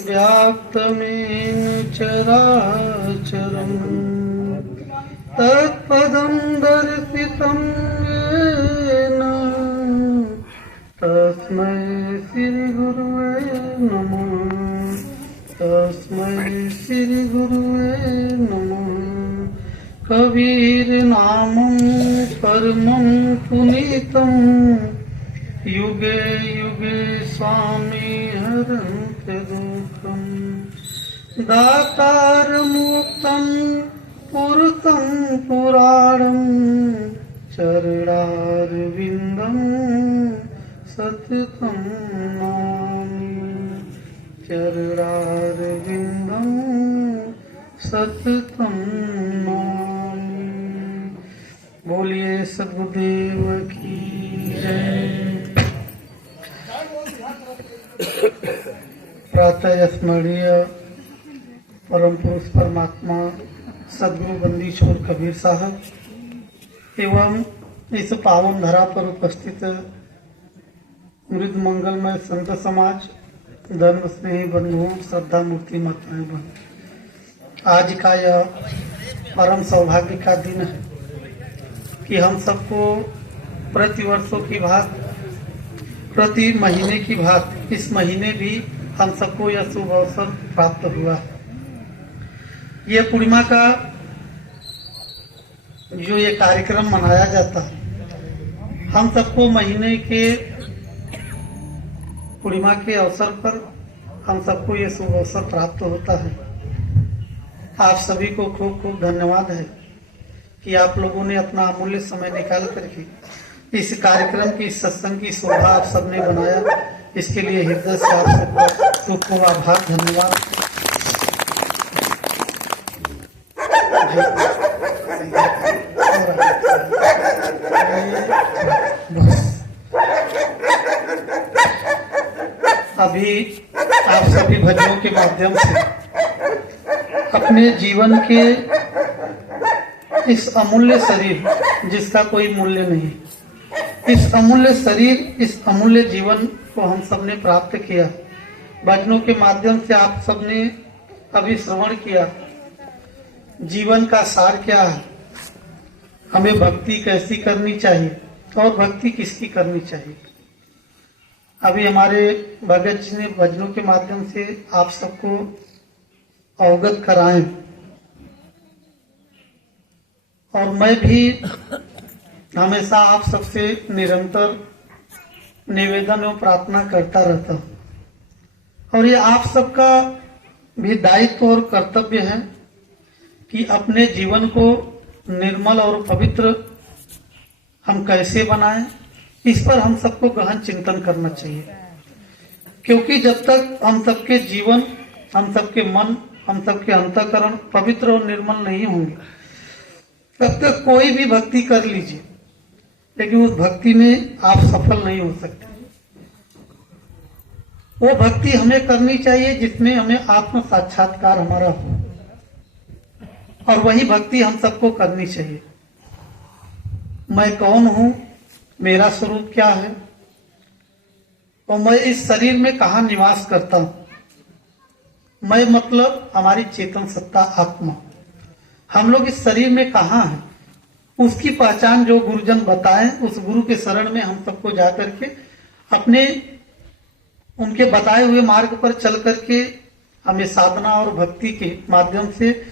व्याप्तमेन चराचरम् तत्पदं दर्शितं येन तस्मै श्रीगुरुवे नमः। तस्मै श्रीगुरुवे नमः। कबीर नामं परमं पुनीतं युगे युगे स्वामी हरन्ति दुःखम्। दातारमुक्तं पुरतं पुराणं चरणारविन्दं सततं नमामि। चरणारविन्दं सततं नमामि। बोलिए सद्गुरुदेव की जय। प्रातः स्मरणीय परम पुरुष परमात्मा सदगुरु बंदी छोर कबीर साहब एवं इस पावन धरा पर उपस्थित मृद मंगलमय संत समाज, धर्म स्नेही बंधुओं, श्रद्धा मूर्ति माताएं बहन, आज का यह परम सौभाग्य का दिन है कि हम सबको प्रति वर्षों की भांति, प्रति महीने की भांति इस महीने भी हम सबको यह शुभ अवसर प्राप्त हुआ है। ये पूर्णिमा का जो ये कार्यक्रम मनाया जाता है, हम सबको महीने के पूर्णिमा के अवसर पर हम सबको ये शुभ अवसर प्राप्त होता है। आप सभी को खूब खूब धन्यवाद है कि आप लोगों ने अपना अमूल्य समय निकाल करके इस कार्यक्रम की, इस सत्संग की शोभा आप सबने बनाया। इसके लिए हृदय से आप सबका खूब खूब आभार, धन्यवाद। अभी आप सभी भजनों के माध्यम से अपने जीवन के इस अमूल्य शरीर जिसका कोई मूल्य नहीं, इस अमूल्य शरीर, इस अमूल्य जीवन को हम सबने प्राप्त किया। भजनों के माध्यम से आप सबने अभी श्रवण किया जीवन का सार क्या है, हमें भक्ति कैसी करनी चाहिए और भक्ति किसकी करनी चाहिए। अभी हमारे भगत जी ने भजनों के माध्यम से आप सबको अवगत कराएं और मैं भी हमेशा आप सबसे निरंतर निवेदन एवं प्रार्थना करता रहता हूँ। और ये आप सबका भी दायित्व और कर्तव्य है कि अपने जीवन को निर्मल और पवित्र हम कैसे बनाएं, इस पर हम सबको गहन चिंतन करना चाहिए। क्योंकि जब तक हम सबके जीवन, हम सबके मन, हम सबके अंतःकरण पवित्र और निर्मल नहीं होंगे, तब तक कोई भी भक्ति कर लीजिए, लेकिन उस भक्ति में आप सफल नहीं हो सकते। वो भक्ति हमें करनी चाहिए जिसमें हमें आत्म साक्षात्कार हमारा हो, और वही भक्ति हम सबको करनी चाहिए। मैं कौन हूं, मेरा स्वरूप क्या है, और मैं इस शरीर में कहाँ निवास करता हूं। मैं मतलब हमारी चेतन सत्ता आत्मा, हम लोग इस शरीर में कहाँ हैं, उसकी पहचान जो गुरुजन बताएं, उस गुरु के शरण में हम सबको जाकर के अपने उनके बताए हुए मार्ग पर चल करके हमें साधना और भक्ति के माध्यम से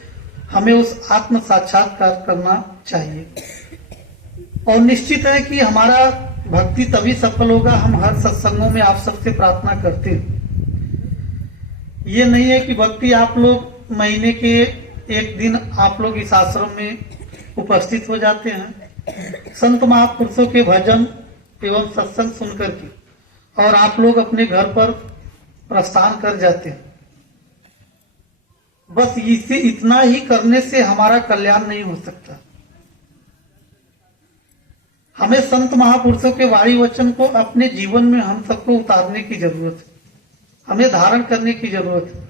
हमें उस आत्म साक्षात्कार करना चाहिए। और निश्चित है कि हमारा भक्ति तभी सफल होगा, हम हर सत्संगों में आप सबसे प्रार्थना करते हैं। ये नहीं है कि भक्ति आप लोग महीने के एक दिन आप लोग इस आश्रम में उपस्थित हो जाते हैं, संत महापुरुषों के भजन एवं सत्संग सुनकर के, और आप लोग अपने घर पर प्रस्थान कर जाते हैं। बस इसे इतना ही करने से हमारा कल्याण नहीं हो सकता। हमें संत महापुरुषों के वाणी वचन को अपने जीवन में हम सबको उतारने की जरूरत है, हमें धारण करने की जरूरत है।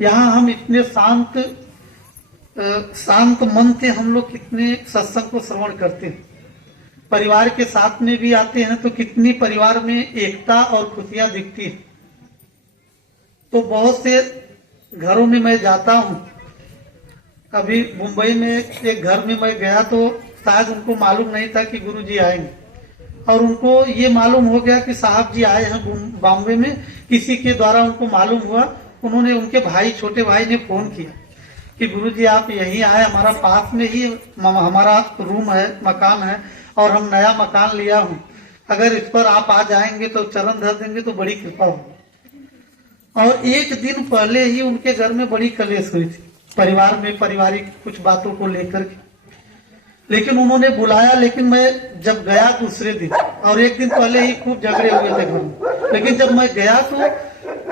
यहाँ हम इतने शांत मन से हम लोग कितने सत्संग को श्रवण करते हैं, परिवार के साथ में भी आते हैं तो कितनी परिवार में एकता और खुशियां दिखती है। तो बहुत से घरों में मैं जाता हूँ। अभी मुंबई में एक घर में मैं गया तो शायद उनको मालूम नहीं था कि गुरुजी आएंगे, और उनको ये मालूम हो गया कि साहब जी आए हैं बॉम्बे में। किसी के द्वारा उनको मालूम हुआ, उन्होंने उनके भाई, छोटे भाई ने फोन किया कि गुरुजी आप यहीं आए, हमारा पास में ही हमारा रूम है, मकान है, और हम नया मकान लिया हूँ, अगर इस पर आप आ जाएंगे तो चरण धर देंगे तो बड़ी कृपा होगी। और एक दिन पहले ही उनके घर में बड़ी कलेश हुई थी, परिवार में पारिवारिक कुछ बातों को लेकर के। लेकिन उन्होंने बुलाया, लेकिन मैं जब गया दूसरे दिन, और एक दिन पहले ही खूब झगड़े हुए थे घर में, लेकिन जब मैं गया तो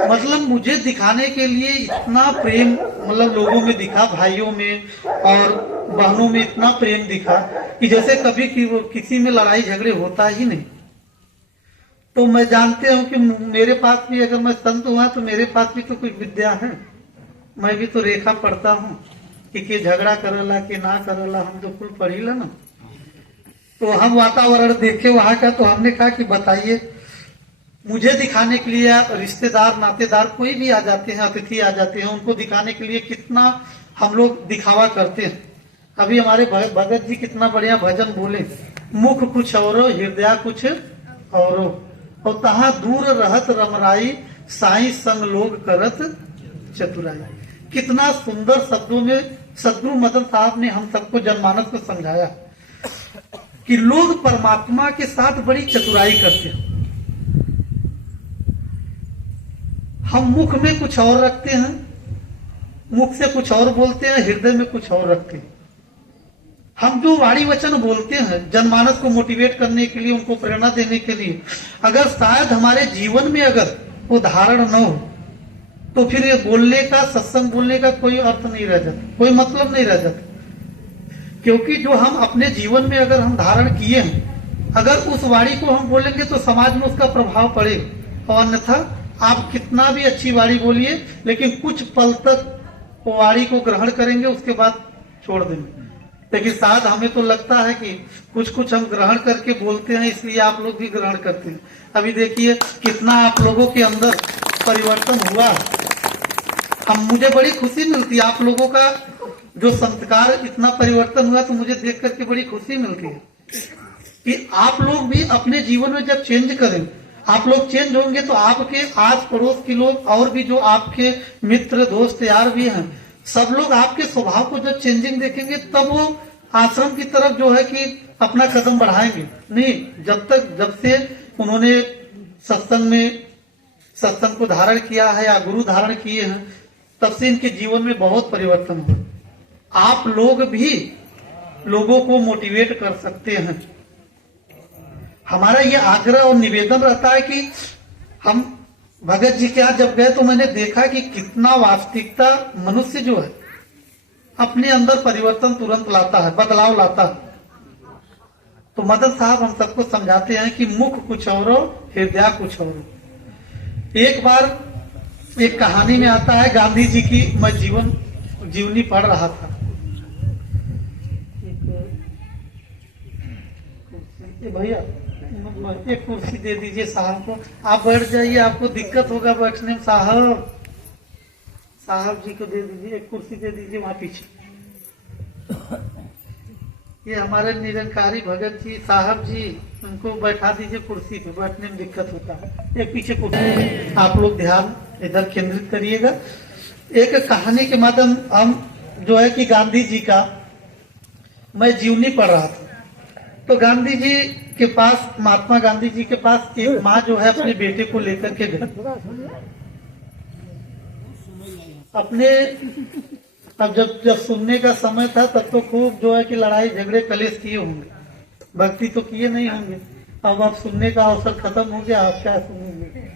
मतलब मुझे दिखाने के लिए इतना प्रेम, मतलब लोगों में दिखा, भाइयों में और बहनों में इतना प्रेम दिखा कि जैसे कभी किसी में लड़ाई झगड़े होता ही नहीं। तो मैं जानते हूँ कि मेरे पास भी, अगर मैं संत हुआ तो मेरे पास भी तो कुछ विद्या है, मैं भी तो रेखा पढ़ता हूँ कि झगड़ा करेला कि ना करेला, हम तो कुल पढ़ी ला ना। तो हम वातावरण देखे वहां का, तो हमने कहा कि बताइए, मुझे दिखाने के लिए रिश्तेदार नातेदार कोई भी आ जाते हैं, अतिथि आ जाते हैं, उनको दिखाने के लिए कितना हम लोग दिखावा करते हैं। अभी हमारे भगत जी कितना बढ़िया भजन बोले, मुख कुछ औरो हृदय कुछ औरो, और तहा दूर रहत रमराई, साई संग लोग करत चतुराई। कितना सुंदर शब्दों में सदगुरु मदन साहब ने हम सबको जनमानस को समझाया कि लोग परमात्मा के साथ बड़ी चतुराई करते हैं। हम मुख में कुछ और रखते हैं, मुख से कुछ और बोलते हैं, हृदय में कुछ और रखते हैं। हम जो वाणी वचन बोलते हैं जनमानस को मोटिवेट करने के लिए, उनको प्रेरणा देने के लिए, अगर शायद हमारे जीवन में अगर वो धारण न हो तो फिर ये बोलने का, सत्संग बोलने का कोई अर्थ नहीं रह जाता, कोई मतलब नहीं रह जाता। क्योंकि जो हम अपने जीवन में अगर हम धारण किए हैं, अगर उस वाणी को हम बोलेंगे तो समाज में उसका प्रभाव पड़ेगा। और अन्यथा आप कितना भी अच्छी वाणी बोलिए, लेकिन कुछ पल तक वो वाणी को ग्रहण करेंगे, उसके बाद छोड़ देंगे। लेकिन शायद हमें तो लगता है कि कुछ कुछ हम ग्रहण करके बोलते हैं, इसलिए आप लोग भी ग्रहण करते हैं। अभी देखिए कितना आप लोगों के अंदर परिवर्तन हुआ। मुझे बड़ी खुशी मिलती है, आप लोगों का जो संस्कार इतना परिवर्तन हुआ, तो मुझे देख करके बड़ी खुशी मिलती है कि आप लोग भी अपने जीवन में जब चेंज करें, आप लोग चेंज होंगे तो आपके आस पड़ोस के लोग और भी जो आपके मित्र दोस्त यार भी हैं, सब लोग आपके स्वभाव को जब चेंजिंग देखेंगे, तब वो आश्रम की तरफ जो है कि अपना कदम बढ़ाएंगे। नहीं, जब से उन्होंने सत्संग को धारण किया है या गुरु धारण किए हैं, तब से इनके जीवन में बहुत परिवर्तन हुआ। आप लोग भी लोगों को मोटिवेट कर सकते हैं। हमारा ये आग्रह और निवेदन रहता है कि हम भगत जी के यहाँ जब गए तो मैंने देखा कि कितना वास्तविकता मनुष्य जो है अपने अंदर परिवर्तन तुरंत लाता है, बदलाव लाता है। तो मदन साहब हम सबको समझाते हैं कि मुख कुछ और, हृदय कुछ और। एक बार एक कहानी में आता है गांधी जी की, मैं जीवनी पढ़ रहा था। भैया एक कुर्सी दे दीजिए साहब को, आप बैठ जाइए, आपको दिक्कत होगा बैठने में। साहब जी को दे दीजिए, एक कुर्सी दे दीजिए वहां पीछे। ये हमारे निरंकारी भगत जी साहब जी, उनको बैठा दीजिए कुर्सी पे, बैठने में दिक्कत होता है। एक पीछे कुर्सी, आप लोग ध्यान इधर केंद्रित करिएगा। एक कहानी के माध्यम हम जो है कि गांधी जी का मैं जीवनी पढ़ रहा था। तो गांधी जी के पास, महात्मा गांधी जी के पास एक माँ जो है अपने बेटे को लेकर के गई अपने। अब जब सुनने का समय था तब तो खूब जो है कि लड़ाई झगड़े कलेश किए होंगे, भक्ति तो किए नहीं होंगे। अब सुनने का अवसर खत्म हो गया, आप क्या सुनेंगे?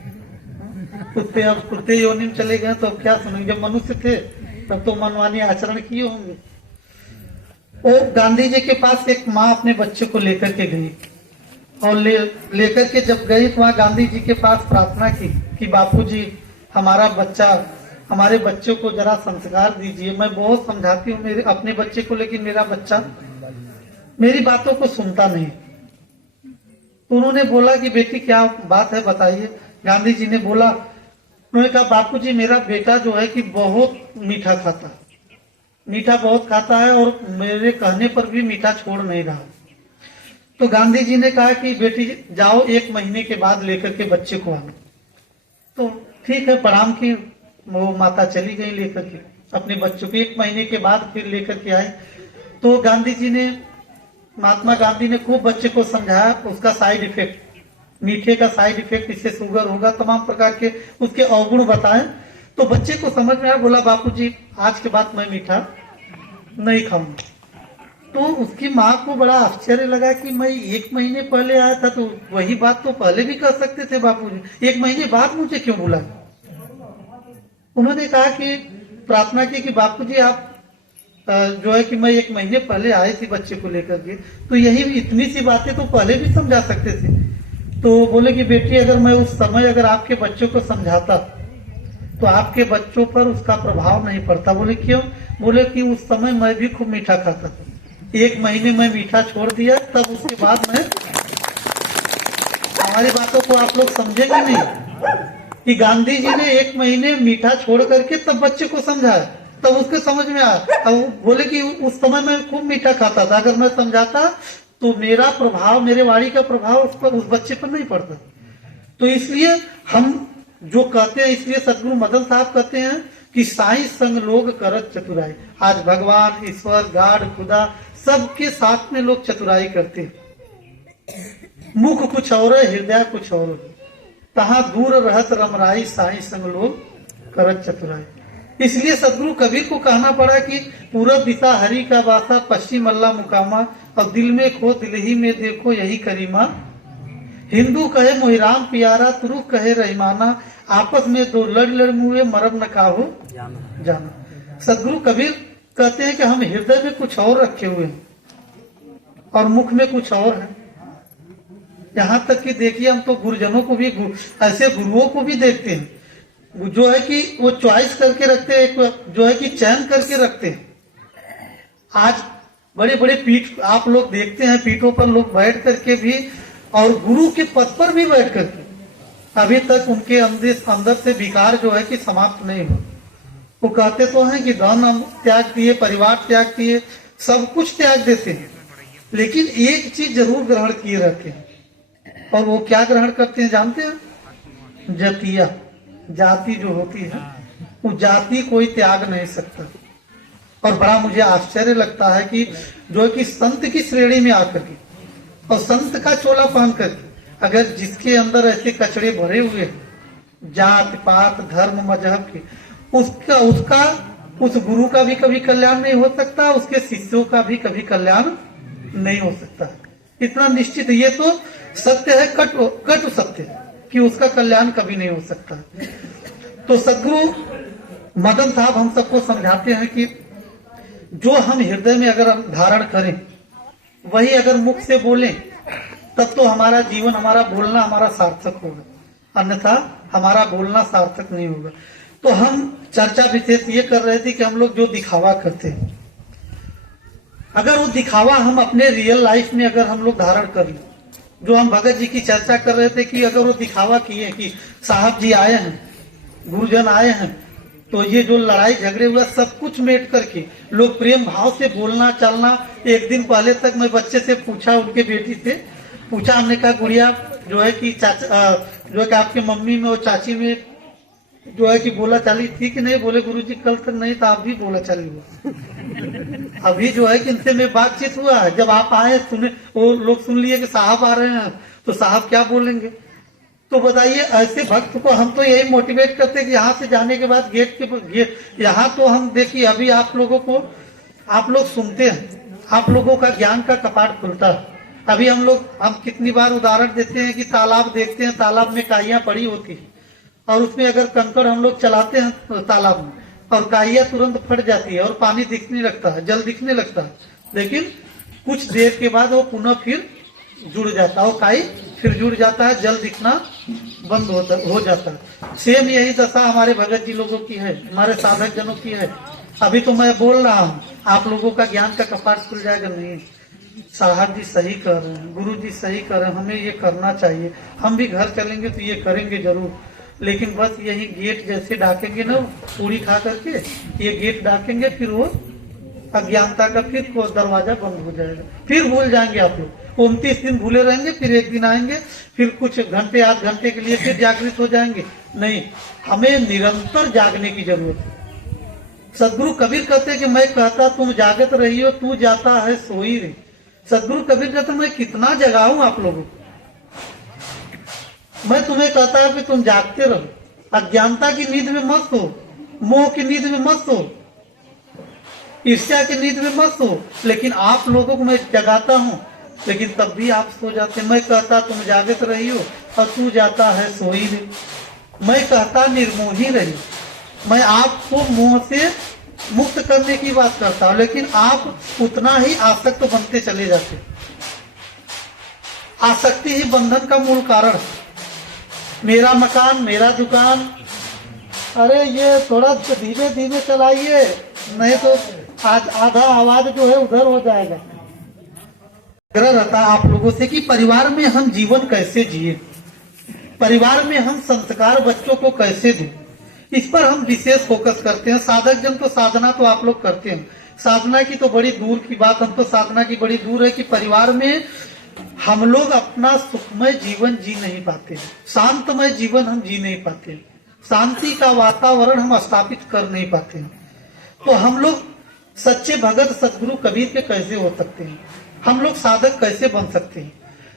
कुत्ते योनि में चले गए तो अब क्या सुनेंगे? जब मनुष्य थे तब तो मनमानी आचरण किए होंगे। और गांधी जी के पास एक माँ अपने बच्चे को लेकर के गई, और लेकर के जब गई तो वहाँ गांधी जी के पास प्रार्थना की कि बापूजी हमारे बच्चों को जरा संस्कार दीजिए। मैं बहुत समझाती हूँ मेरे अपने बच्चे को, लेकिन मेरा बच्चा मेरी बातों को सुनता नहीं। तो उन्होंने बोला कि बेटी क्या बात है बताइए। गांधी जी ने बोला, उन्होंने कहा बापूजी मेरा बेटा जो है कि बहुत मीठा खाता है, मीठा बहुत खाता है और मेरे कहने पर भी मीठा छोड़ नहीं रहा। तो गांधी जी ने कहा कि बेटी जाओ 1 महीने के बाद लेकर के बच्चे को आना। तो ठीक है, प्रणाम की वो माता चली गई लेकर के अपने बच्चों को। 1 महीने के बाद फिर लेकर के आए। तो गांधी जी ने, महात्मा गांधी ने खूब बच्चे को समझाया उसका साइड इफेक्ट, मीठे का साइड इफेक्ट, इससे शुगर होगा, तमाम प्रकार के उसके अवगुण बताए। तो बच्चे को समझ में आया, बोला बापूजी आज के बाद मैं मीठा नहीं खाऊंगा। तो उसकी माँ को बड़ा आश्चर्य लगा कि मैं 1 महीने पहले आया था, तो वही बात तो पहले भी कर सकते थे बापूजी, 1 महीने बाद मुझे क्यों बुला। उन्होंने कहा कि प्रार्थना की कि बापूजी आप जो है कि मैं 1 महीने पहले आई थी बच्चे को लेकर के, तो यही इतनी सी बातें तो पहले भी समझा सकते थे। तो बोले कि बेटी अगर मैं उस समय अगर आपके बच्चों को समझाता तो आपके बच्चों पर उसका प्रभाव नहीं पड़ता। बोले क्यों? बोले कि उस समय मैं भी खूब मीठा खाता था, 1 महीने में मीठा छोड़ दिया, तब उसके बाद मैं, हमारी बातों को आप लोग समझेंगे नहीं कि गांधी जी ने 1 महीने मीठा छोड़ करके तब बच्चे को समझाया, तब उसके समझ में आया। अब बोले कि उस समय मैं खूब मीठा खाता था, अगर मैं समझाता तो मेरा प्रभाव, मेरे वाणी का प्रभाव उस पर, उस बच्चे पर नहीं पड़ता। तो इसलिए हम जो कहते हैं, इसलिए सदगुरु मदन साहब कहते हैं कि साई संग लोग करत चतुराई। आज भगवान, ईश्वर, गाड, खुदा सबके साथ में लोग चतुराई करते हैं। मुख कुछ और है, हृदय कुछ और है, कहाँ दूर रहत रमराई, साई संग लोग करत चतुराई। इसलिए सदगुरु कबीर को कहना पड़ा कि पूरब दिशा हरि का वासा, पश्चिम अल्लाह मुकामा, और दिल में खो दिल ही में देखो यही करीमा। हिंदू कहे मोहिराम प्यारा, तुरुक कहे रहीमाना, आपस में 2 लड़ मुए मरब न काहो जाना। सदगुरु कबीर कहते हैं कि हम हृदय में कुछ और रखे हुए हैं और मुख में कुछ और है। यहाँ तक कि देखिए, हम तो गुरुजनों को भी, ऐसे गुरुओं को भी देखते हैं जो है कि वो चॉइस करके रखते हैं, जो है कि चयन करके रखते हैं। आज बड़े बड़े पीठ आप लोग देखते हैं, पीठों पर लोग बैठ करके भी, और गुरु के पद पर भी बैठ करके अभी तक उनके अंदर से विकार जो है कि समाप्त नहीं हो। वो कहते तो हैं कि धन हम त्याग दिए, परिवार त्याग दिए, सब कुछ त्याग देते हैं, लेकिन एक चीज जरूर ग्रहण किए रहते हैं। और वो क्या ग्रहण करते हैं जानते हैं? जतिया, जाति जो होती है, वो जाति कोई त्याग नहीं सकता। और बड़ा मुझे आश्चर्य लगता है कि जो है कि संत की श्रेणी में आकर के और संत का चोला पहन करके अगर जिसके अंदर ऐसे कचड़े भरे हुए हैं, जात पात धर्म मजहब के, उसका उस गुरु का भी कभी कल्याण नहीं हो सकता, उसके शिष्यों का भी कभी कल्याण नहीं हो सकता। इतना निश्चित, ये तो सत्य है, कटु सत्य कि उसका कल्याण कभी नहीं हो सकता। तो सदगुरु मदन साहब हम सबको समझाते हैं कि जो हम हृदय में अगर हम धारण करें, वही अगर मुख से बोलें, तब तो हमारा जीवन, हमारा बोलना हमारा सार्थक होगा, अन्यथा हमारा बोलना सार्थक नहीं होगा। तो हम चर्चा विशेष ये कर रहे थे कि हम लोग जो दिखावा करते हैं, अगर वो दिखावा हम अपने रियल लाइफ में अगर हम लोग धारण कर लें, जो हम भगत जी की चर्चा कर रहे थे कि अगर वो दिखावा किए कि साहब जी आए हैं, गुरुजन आए हैं, तो ये जो लड़ाई झगड़े हुआ सब कुछ मेट करके लोग प्रेम भाव से बोलना चलना। एक दिन पहले तक मैं बच्चे से पूछा, उनके बेटी से पूछा, हमने कहा गुड़िया जो है कि चाचा जो है कि आपके मम्मी में और चाची में जो है कि बोला चाली थी कि नहीं? बोले गुरुजी कल तक नहीं था, अभी बोला चाली हुआ। अभी जो है कि इनसे में बातचीत हुआ है, जब आप आए सुने, वो लोग सुन लिए कि साहब आ रहे हैं, तो साहब क्या बोलेंगे? तो बताइए, ऐसे भक्त को हम तो यही मोटिवेट करते कि यहाँ से जाने के बाद गेट यहाँ तो हम देखिए, अभी आप लोगों को, आप लोग सुनते हैं, आप लोगों का ज्ञान का कपाट खुलता है। अभी हम कितनी बार उदाहरण देते हैं कि तालाब देखते हैं, तालाब में काइयां पड़ी होती है और उसमें अगर कंकड़ हम लोग चलाते हैं तो तालाब में, और काइया तुरंत फट जाती है और पानी दिखने लगता है, जल दिखने लगता है, लेकिन कुछ देर के बाद वो पुनः फिर जुड़ जाता है, काई फिर जुड़ जाता है, जल दिखना बंद हो जाता है। सेम यही दशा हमारे भगत जी लोगों की है, हमारे साधक जनों की है। अभी तो मैं बोल रहा हूँ, आप लोगों का ज्ञान का कपाट खुल जाएगा नहीं। साहब जी सही कर रहे हैं, गुरु जी सही कर रहे हैं, हमें ये करना चाहिए, हम भी घर चलेंगे तो ये करेंगे जरूर। लेकिन बस यही गेट जैसे डाकेंगे ना पूरी खा करके, ये गेट डाकेंगे फिर वो अज्ञानता का फिर वो दरवाजा बंद हो जाएगा, फिर भूल जाएंगे आप लोग। 29 दिन भूले रहेंगे, फिर एक दिन आएंगे, फिर कुछ घंटे आध घंटे के लिए फिर जागृत हो जाएंगे। नहीं, हमें निरंतर जागने की जरूरत है। सदगुरु कबीर कहते कि मैं कहता तुम जागत रही हो, तू जाता है सोई रे। सदगुरु कबीर कहते मैं कितना जगाऊं आप लोगों को। मैं तुम्हें कहता हूं कि तुम जागते रहो, अज्ञानता की नींद में मत हो, मोह की नींद में मत हो, ईर्ष्या की नींद में मत हो। लेकिन आप लोगों को मैं जगाता हूं, लेकिन तब भी आप सो जाते। मैं कहता तुम जागत रही हो और तू जाता है सोई रे। मैं कहता निर्मोही रही, मैं आपको मोह से मुक्त करने की बात करता हूं, लेकिन आप उतना ही आसक्त बनते चले जाते। आसक्ति ही बंधन का मूल कारण है। मेरा मकान, मेरा दुकान, अरे ये थोड़ा धीमे धीमे चलाइए, नहीं तो आधा आवाज जो है उधर हो जाएगा। आग्रह रहता है आप लोगों से कि परिवार में हम जीवन कैसे जिए, परिवार में हम संस्कार बच्चों को कैसे दें, इस पर हम विशेष फोकस करते हैं। साधक जन तो साधना तो आप लोग करते हैं, साधना की तो बड़ी दूर की बात, हम तो साधना की बड़ी दूर है कि परिवार में हम लोग अपना सुखमय जीवन जी नहीं पाते, शांतमय जीवन हम जी नहीं पाते, शांति का वातावरण हम स्थापित कर नहीं पाते। तो हम लोग सच्चे भगत सदगुरु कबीर के कैसे हो सकते हैं, हम लोग साधक कैसे बन सकते हैं?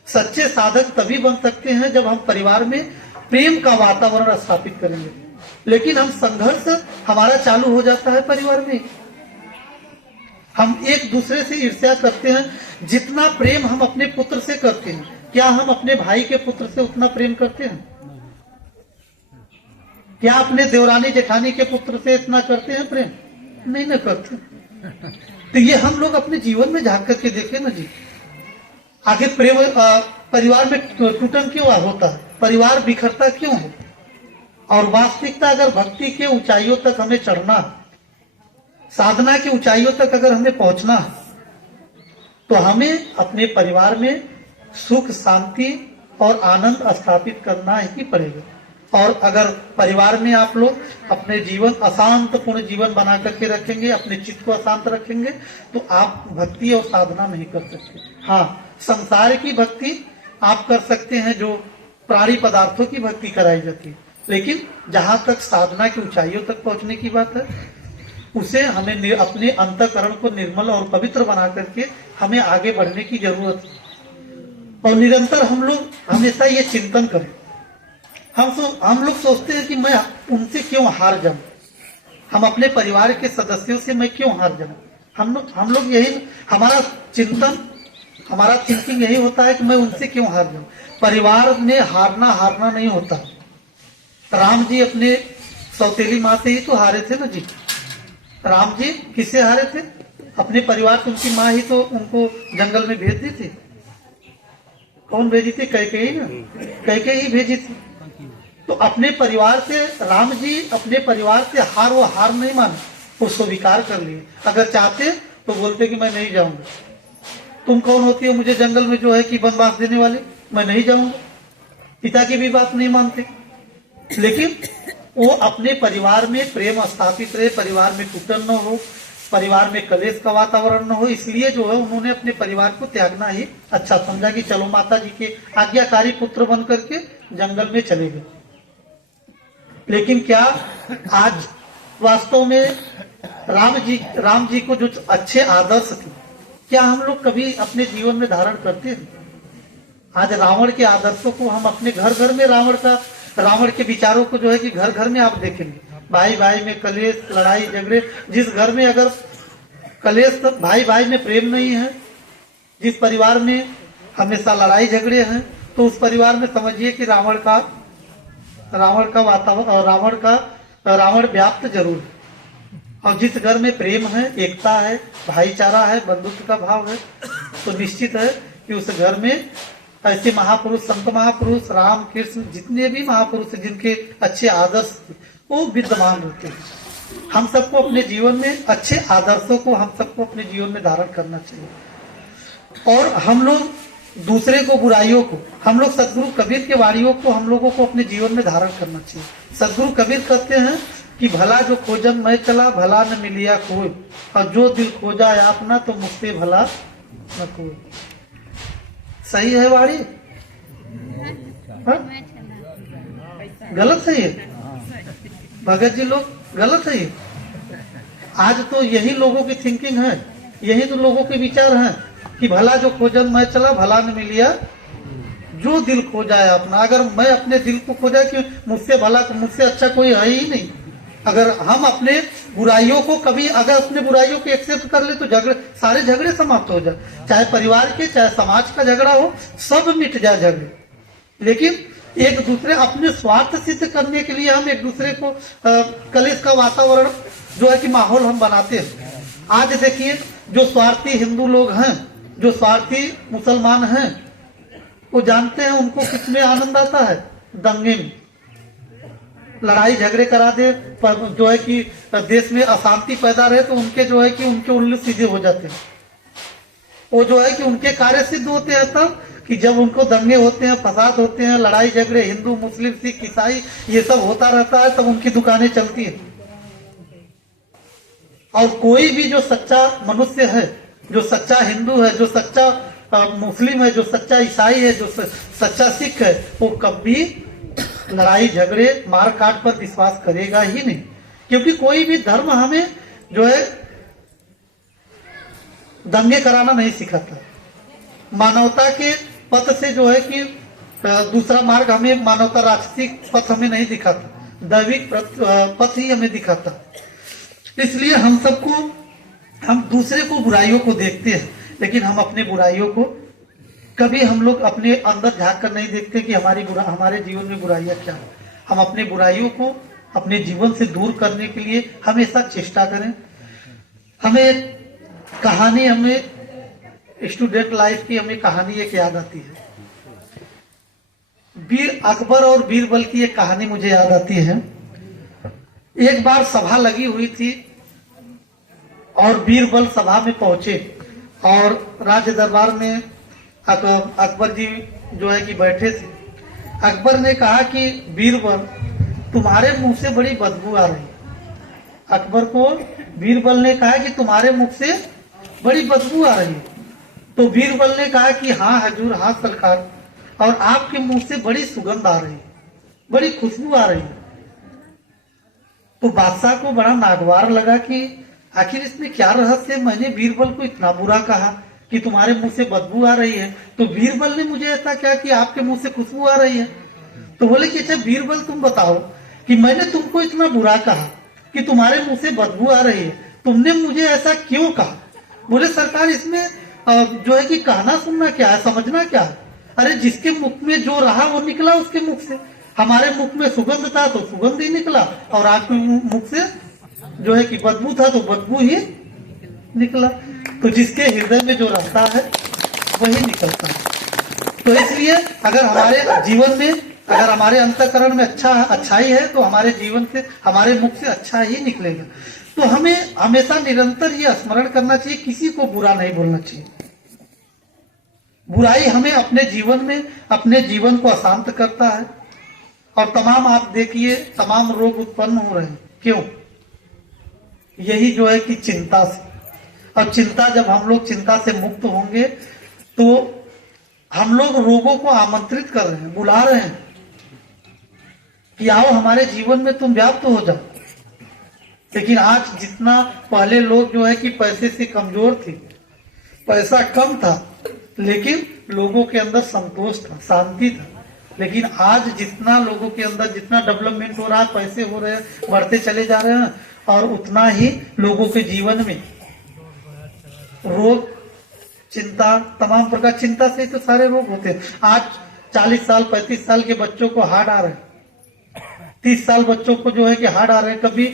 सच्चे साधक तभी बन सकते हैं जब हम परिवार में प्रेम का वातावरण स्थापित करेंगे। लेकिन हम संघर्ष हमारा चालू हो जाता है परिवार में, हम एक दूसरे से ईर्ष्या करते हैं। जितना प्रेम हम अपने पुत्र से करते हैं, क्या हम अपने भाई के पुत्र से उतना प्रेम करते हैं? क्या अपने देवरानी जेठानी के पुत्र से इतना करते हैं प्रेम? नहीं ना करते। तो ये हम लोग अपने जीवन में झांक करके देखें ना जी, आखिर प्रेम परिवार में टूटन क्यों होता है, परिवार बिखरता क्यों है? और वास्तविकता अगर भक्ति के ऊंचाइयों तक हमें चढ़ना, साधना की ऊंचाइयों तक अगर हमें पहुंचना है, तो हमें अपने परिवार में सुख, शांति और आनंद स्थापित करना ही पड़ेगा। और अगर परिवार में आप लोग अपने जीवन अशांत पूर्ण जीवन बना करके रखेंगे, अपने चित्त को अशांत रखेंगे, तो आप भक्ति और साधना नहीं कर सकते। हाँ, संसार की भक्ति आप कर सकते हैं, जो प्राणी पदार्थों की भक्ति कराई जाती है, लेकिन जहां तक साधना की ऊंचाइयों तक पहुंचने की बात है, उसे हमें अपने अंतःकरण को निर्मल और पवित्र बना करके हमें आगे बढ़ने की जरूरत है। और निरंतर हम लोग हमेशा ये चिंतन करें। हम लोग सोचते हैं कि मैं उनसे क्यों हार जाऊं, हम अपने परिवार के सदस्यों से मैं क्यों हार जाऊं। हम लोग यही हमारा चिंतन, हमारा थिंकिंग यही होता है कि मैं उनसे क्यों हार जाऊं। परिवार में हारना नहीं होता। राम जी अपने सौतेली माँ से ही तो हारे थे ना जी। राम जी किससे हारे थे? अपने परिवार से। उनकी माँ ही तो उनको जंगल में भेज दी थी। कौन भेजी थी? कैकेयी ना, कैकेयी भेजी थी। तो अपने परिवार से राम जी अपने परिवार से वो हार नहीं माने, उसको स्वीकार कर लिए। अगर चाहते तो बोलते कि मैं नहीं जाऊंगा। तुम कौन होती हो मुझे जंगल में जो है कि वनवास देने वाले, मैं नहीं जाऊंगा। पिता की भी बात नहीं मानते, लेकिन वो अपने परिवार में प्रेम स्थापित रहे, परिवार में टूटन न हो, परिवार में कलेश का वातावरण न हो, इसलिए जो है उन्होंने अपने परिवार को त्यागना ही अच्छा समझा कि चलो माता जी के आज्ञाकारी पुत्र बन करके जंगल में चले गए। लेकिन क्या आज वास्तव में राम जी को जो अच्छे आदर्श थे, क्या हम लोग कभी अपने जीवन में धारण करते हैं? आज रावण के आदर्शों को हम अपने घर घर में, रावण के विचारों को जो है कि घर घर में आप देखेंगे, भाई भाई में कलेश, लड़ाई झगड़े। जिस घर में अगर कलेश, भाई भाई में प्रेम नहीं है, जिस परिवार में हमेशा लड़ाई झगड़े हैं, तो उस परिवार में समझिए कि रावण का वातावरण, रावण व्याप्त जरूर है। और जिस घर में प्रेम है, एकता है, भाईचारा है, बंधुत्व का भाव है, तो निश्चित है कि उस घर में ऐसे महापुरुष, संत महापुरुष, राम कृष्ण, जितने भी महापुरुष जिनके अच्छे आदर्श वो विद्यमान होते हैं। हम सबको अपने जीवन में अच्छे आदर्शों को हम सबको अपने जीवन में धारण करना चाहिए। और हम लोग दूसरे को बुराइयों को, हम लोग सदगुरु कबीर के वाणियों को हम लोगों को अपने जीवन में धारण करना चाहिए। सदगुरु कबीर कहते हैं कि भला जो खोजन मैं चला, भला न मिलिया कोई, और जो दिल खोजा है अपना, तो मुझसे भला न कोई। सही है वाणी? गलत है ये? भगत जी लोग गलत है ये? आज तो यही लोगों की थिंकिंग है, यही तो लोगों के विचार हैं कि भला जो खोजन मैं चला, भला न मिलिया जो दिल खोजा है अपना। अगर मैं अपने दिल को खोजा कि मुझसे भला, मुझसे अच्छा कोई है ही नहीं। अगर हम अपने बुराइयों को कभी, अगर अपने बुराइयों को एक्सेप्ट कर ले, तो झगड़े, सारे झगड़े समाप्त हो जाए। चाहे परिवार के, चाहे समाज का झगड़ा हो, सब मिट जाए झगड़े। लेकिन एक दूसरे अपने स्वार्थ सिद्ध करने के लिए हम एक दूसरे को कलेश का वातावरण जो है कि माहौल हम बनाते हैं। आज देखिए, जो स्वार्थी हिंदू लोग हैं, जो स्वार्थी मुसलमान हैं, वो जानते हैं उनको किसमें आनंद आता है? दंगे में। लड़ाई झगड़े करा दे, जो है कि देश में अशांति पैदा रहे, तो उनके जो है कि उनके उल्लू सीधे हो जाते हैं। वो जो है कि उनके कार्य सिद्ध होते हैं तब कि जब उनको दंगे होते हैं, फसाद होते हैं, लड़ाई झगड़े हिंदू मुस्लिम सिख ईसाई ये सब होता रहता है, तब उनकी दुकानें चलती है। और कोई भी जो सच्चा मनुष्य है, जो सच्चा हिंदू है, जो सच्चा मुस्लिम है, जो सच्चा ईसाई है, जो सच्चा सिख है, वो कभी लड़ाई झगड़े मार काट पर विश्वास करेगा ही नहीं। क्योंकि कोई भी धर्म हमें जो है दंगे कराना नहीं सिखाता। मानवता के पथ से जो है कि दूसरा मार्ग हमें, मानवता राजसिक पथ हमें नहीं दिखाता, दैविक पथ ही हमें दिखाता। इसलिए हम सबको, हम दूसरे को बुराइयों को देखते हैं, लेकिन हम अपने बुराइयों को कभी हम लोग अपने अंदर झांक कर नहीं देखते कि हमारे जीवन में बुराइयां क्या है। हम अपने बुराइयों को अपने जीवन से दूर करने के लिए हमेशा चेष्टा करें। हमें एक कहानी, हमें स्टूडेंट लाइफ की हमें कहानी एक याद आती है। वीर अकबर और बीरबल की एक कहानी मुझे याद आती है। एक बार सभा लगी हुई थी और बीरबल सभा में पहुंचे और राज दरबार में अकबर जी जो है कि बैठे थे। अकबर ने कहा कि बीरबल, तुम्हारे मुंह से बड़ी बदबू आ रही। अकबर को बीरबल ने कहा कि तुम्हारे मुख से बड़ी बदबू आ रही है। तो बीरबल ने कहा कि हाँ हजूर, हाँ सरकार, और आपके मुंह से बड़ी सुगंध आ रही है, बड़ी खुशबू आ रही है। तो बादशाह को बड़ा नागवार लगा कि आखिर इसमें क्या रहस्य है। मैंने बीरबल को इतना बुरा कहा कि तुम्हारे मुंह से बदबू आ रही है, तो बीरबल ने मुझे ऐसा क्या कि आपके मुंह से खुशबू आ रही है। तो बोले कि अच्छा बीरबल, तुम बताओ कि मैंने तुमको इतना बुरा कहा कि तुम्हारे मुंह से बदबू आ रही है, तुमने मुझे ऐसा क्यों कहा? बोले सरकार, इसमें जो है कि कहना सुनना क्या है, समझना क्या है? अरे जिसके मुख में जो रहा वो निकला उसके मुख से। हमारे मुख में सुगंध था तो सुगंध ही निकला, और आपके मुख से जो है कि बदबू था तो बदबू ही निकला। तो जिसके हृदय में जो रहता है वही निकलता है। तो इसलिए अगर हमारे जीवन में, अगर हमारे अंतःकरण में अच्छाई है, तो हमारे जीवन से, हमारे मुख से अच्छा ही निकलेगा। तो हमें हमेशा निरंतर ये स्मरण करना चाहिए, किसी को बुरा नहीं बोलना चाहिए। बुराई हमें अपने जीवन में, अपने जीवन को अशांत करता है, और तमाम, आप देखिए, तमाम रोग उत्पन्न हो रहे हैं। क्यों? यही जो है कि चिंता से। और चिंता, जब हम लोग चिंता से मुक्त होंगे, तो हम लोग रोगों को आमंत्रित कर रहे हैं, बुला रहे हैं कि आओ हमारे जीवन में तुम व्याप्त हो जाओ। लेकिन आज जितना, पहले लोग जो है कि पैसे से कमजोर थे, पैसा कम था, लेकिन लोगों के अंदर संतोष था, शांति था। लेकिन आज जितना लोगों के अंदर, जितना डेवलपमेंट हो रहा है, पैसे हो रहे हैं, बढ़ते चले जा रहे हैं, और उतना ही लोगों के जीवन में रोग, चिंता, तमाम प्रकार, चिंता से तो सारे रोग होते हैं। आज 40 साल 35 साल के बच्चों को हार्ट आ रहे हैं, 30 साल बच्चों को जो है कि हार्ट आ रहे हैं। कभी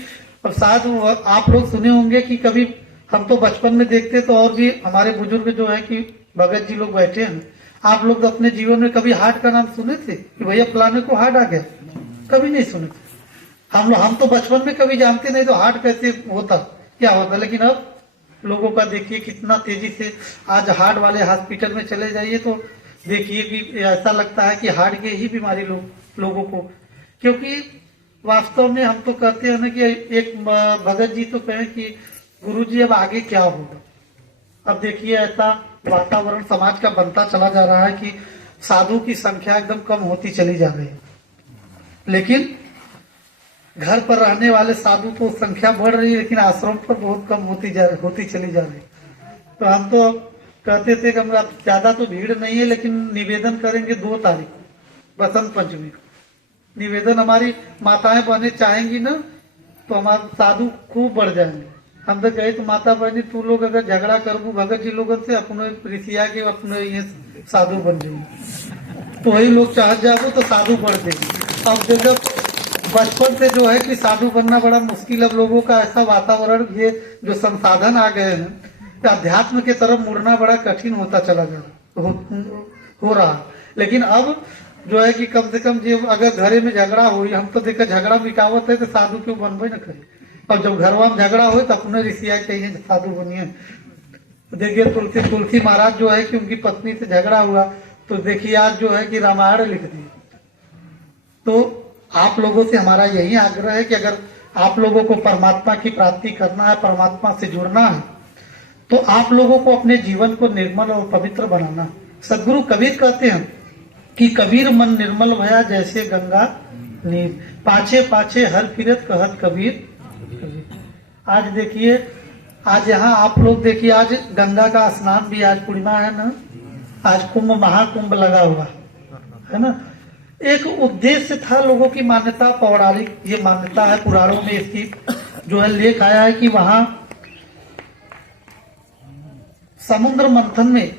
शायद आप लोग सुने होंगे कि कभी, हम तो बचपन में देखते, तो और भी हमारे बुजुर्ग जो है कि भगत जी लोग बैठे हैं, आप लोग अपने जीवन में कभी हार्ट का नाम सुने थे कि भैया फलाने को हार्ट आ गया? कभी नहीं सुने थे। हम तो बचपन में कभी जानते नहीं तो हार्ट कैसे होता, क्या होता। लेकिन अब लोगों का देखिए कितना तेजी से, आज हार्ट वाले हॉस्पिटल में चले जाइए तो देखिए कि ऐसा लगता है कि हार्ट की ही बीमारी लोगों को, क्योंकि वास्तव में हम तो कहते हैं ना कि एक भगत जी तो कहें कि गुरुजी अब आगे क्या होगा। अब देखिए ऐसा वातावरण समाज का बनता चला जा रहा है कि साधु की संख्या एकदम कम होती चली जा रही है, लेकिन घर पर रहने वाले साधु तो संख्या बढ़ रही है, लेकिन आश्रम पर बहुत कम होती चली जा रही है। तो हम तो कहते थे कि हम ज्यादा तो भीड़ नहीं है, लेकिन निवेदन करेंगे 2 तारीख बसंत पंचमी को। निवेदन हमारी माताएं बहनें चाहेंगी ना तो हमारे साधु खूब बढ़ जाएंगे। हम तो कहे तो माता बहनी तू लोग अगर झगड़ा करबू भगत जी लोगों से अपने ऋषिया के अपने ये साधु बन जाएंगे, तो वही लोग चाह जाओ तो साधु बढ़ देंगे। अब जब बचपन से जो है कि साधु बनना बड़ा मुश्किल, अब लोगों का ऐसा वातावरण, ये जो संसाधन आ गए हैं, अध्यात्म के तरफ मुड़ना बड़ा कठिन होता चला हो रहा। लेकिन अब जो है कि कम से कम जो अगर घरे में झगड़ा हो, हम तो देखा झगड़ा मिटावत है तो साधु क्यों बनबे न करे। और जब घरवा में झगड़ा हो तो अपने ऋषिया चाहिए साधु बनिए। देखिए तुलसी महाराज जो है कि उनकी पत्नी से झगड़ा हुआ, तो देखिए आज जो है कि रामायण लिख दी। तो आप लोगों से हमारा यही आग्रह है कि अगर आप लोगों को परमात्मा की प्राप्ति करना है, परमात्मा से जुड़ना है, तो आप लोगों को अपने जीवन को निर्मल और पवित्र बनाना। सदगुरु कबीर कहते हैं कि कबीर मन निर्मल भया जैसे गंगा नीर, पाछे पाछे हर फिरत कहत कबीर। आज देखिए, आज यहाँ आप लोग देखिए, आज गंगा का स्नान भी, आज पूर्णिमा है ना, आज कुंभ महाकुंभ लगा हुआ है ना। एक उद्देश्य था, लोगों की मान्यता, पौराणिक ये मान्यता है, पुराणों में इसकी जो है लेख आया है कि वहां समुद्र मंथन में,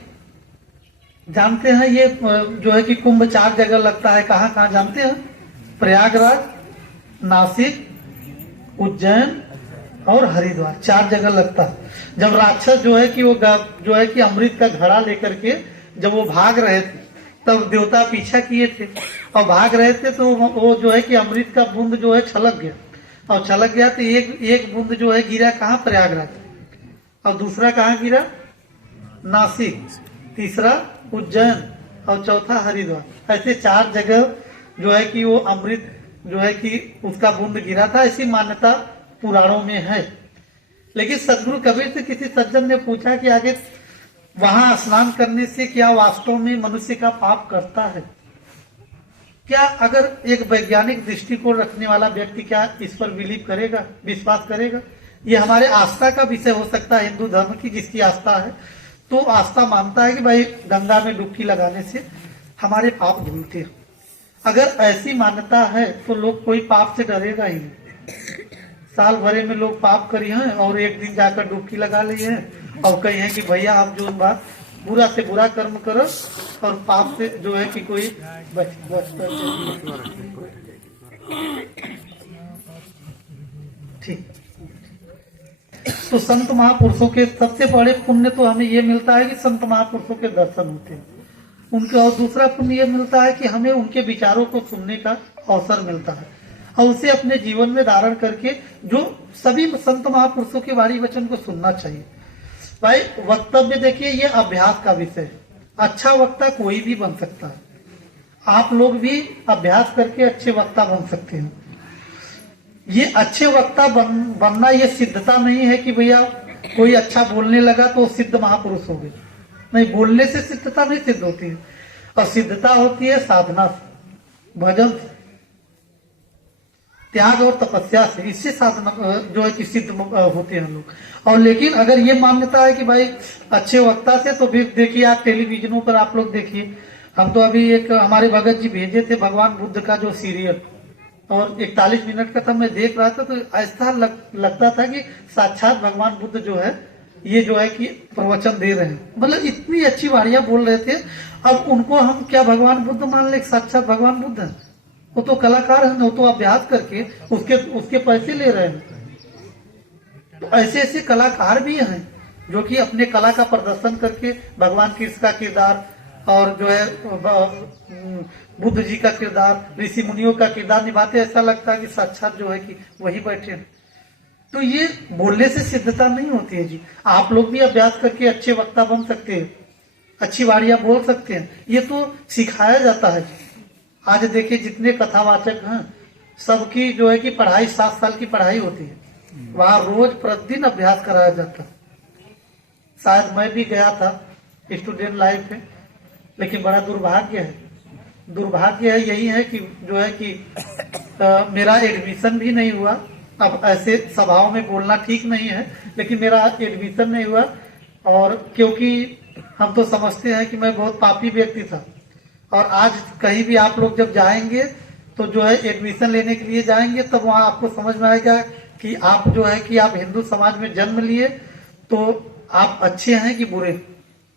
जानते हैं ये जो है कि कुंभ 4 जगह लगता है। कहाँ कहाँ जानते हैं? प्रयागराज, नासिक, उज्जैन और हरिद्वार, 4 जगह लगता है। जब राक्षस जो है कि वो जो है कि अमृत का घड़ा लेकर के जब वो भाग रहे थे, तब देवता पीछा किए थे और भाग रहे थे, तो वो जो है कि अमृत का बूंद जो है छलक गया, और छलक गया तो एक बूंद जो है गिरा कहाँ? प्रयागराज। और दूसरा कहाँ गिरा? नासिक, तीसरा उज्जैन और चौथा हरिद्वार। ऐसे 4 जगह जो है कि वो अमृत जो है कि उसका बूंद गिरा था, ऐसी मान्यता पुराणों में है। लेकिन सदगुरु कबीर से किसी सज्जन ने पूछा कि आगे वहां स्नान करने से क्या वास्तव में मनुष्य का पाप करता है क्या? अगर एक वैज्ञानिक दृष्टिकोण रखने वाला व्यक्ति क्या इस पर बिलीव करेगा, विश्वास करेगा? ये हमारे आस्था का विषय हो सकता है। हिंदू धर्म की जिसकी आस्था है, तो आस्था मानता है कि भाई गंगा में डुबकी लगाने से हमारे पाप धुलते हैं। अगर ऐसी मान्यता है तो लोग कोई पाप से डरेगा ही नहीं। साल भरे में लोग पाप करी हैं और एक दिन जाकर डुबकी लगा ली है और कही है कि भैया आप जो बात बुरा से बुरा कर्म करो और पाप से जो है कि कोई ठीक। तो संत महापुरुषों के सबसे बड़े पुण्य तो हमें ये मिलता है कि संत महापुरुषों के दर्शन होते हैं उनके, और दूसरा पुण्य ये मिलता है कि हमें उनके विचारों को सुनने का अवसर मिलता है और उसे अपने जीवन में धारण करके जो सभी संत महापुरुषों के वाणी वचन को सुनना चाहिए। भाई वक्तव्य देखिए, ये अभ्यास का विषय है। अच्छा वक्ता कोई भी बन सकता है। आप लोग भी अभ्यास करके अच्छे वक्ता बन सकते हैं। ये अच्छे वक्ता बनना ये सिद्धता नहीं है कि भैया कोई अच्छा बोलने लगा तो सिद्ध महापुरुष हो गए। नहीं, बोलने से सिद्धता नहीं सिद्ध होती है, और सिद्धता होती है साधना से, भजन से, त्याग और तपस्या से। इससे साधना जो है कि सिद्ध होते हैं लोग। और लेकिन अगर ये मान्यता है कि भाई अच्छे वक्ता से, तो फिर देखिए आप टेलीविजनों पर आप लोग देखिए, हम तो अभी एक हमारे भगत जी भेजे थे भगवान बुद्ध का जो सीरियल, और 41 मिनट का था, मैं देख रहा था तो ऐसा लगता था कि साक्षात भगवान बुद्ध जो है ये जो है कि प्रवचन दे रहे हैं। मतलब इतनी अच्छी वाणियां बोल रहे थे। अब उनको हम क्या भगवान बुद्ध मान ले? साक्षात भगवान बुद्ध है, वो तो कलाकार है, वो तो अभ्यास करके उसके पैसे ले रहे हैं। तो ऐसे ऐसे कलाकार भी हैं जो कि अपने कला का प्रदर्शन करके भगवान कृष्ण का किरदार और जो है बुद्ध जी का किरदार, ऋषि मुनियों का किरदार निभाते। ऐसा लगता है कि साक्षात जो है कि वही बैठे हैं। तो ये बोलने से सिद्धता नहीं होती है जी। आप लोग भी अभ्यास करके अच्छे वक्ता बन सकते हैं। अच्छी वाड़ियां बोल सकते हैं, ये तो सिखाया जाता है। आज देखिए जितने कथावाचक हैं सबकी जो है कि पढ़ाई 7 साल की पढ़ाई होती है, वहां रोज प्रतिदिन अभ्यास कराया जाता है। शायद मैं भी गया था स्टूडेंट लाइफ में, लेकिन बड़ा दुर्भाग्य है यही है कि जो है कि मेरा एडमिशन भी नहीं हुआ। अब ऐसे सभाओं में बोलना ठीक नहीं है, लेकिन मेरा एडमिशन नहीं हुआ। और क्योंकि हम तो समझते हैं कि मैं बहुत पापी व्यक्ति था, और आज कहीं भी आप लोग जब जाएंगे तो जो है एडमिशन लेने के लिए जाएंगे, तब वहां आपको समझ में आएगा कि आप जो है कि आप हिंदू समाज में जन्म लिए तो आप अच्छे हैं कि बुरे।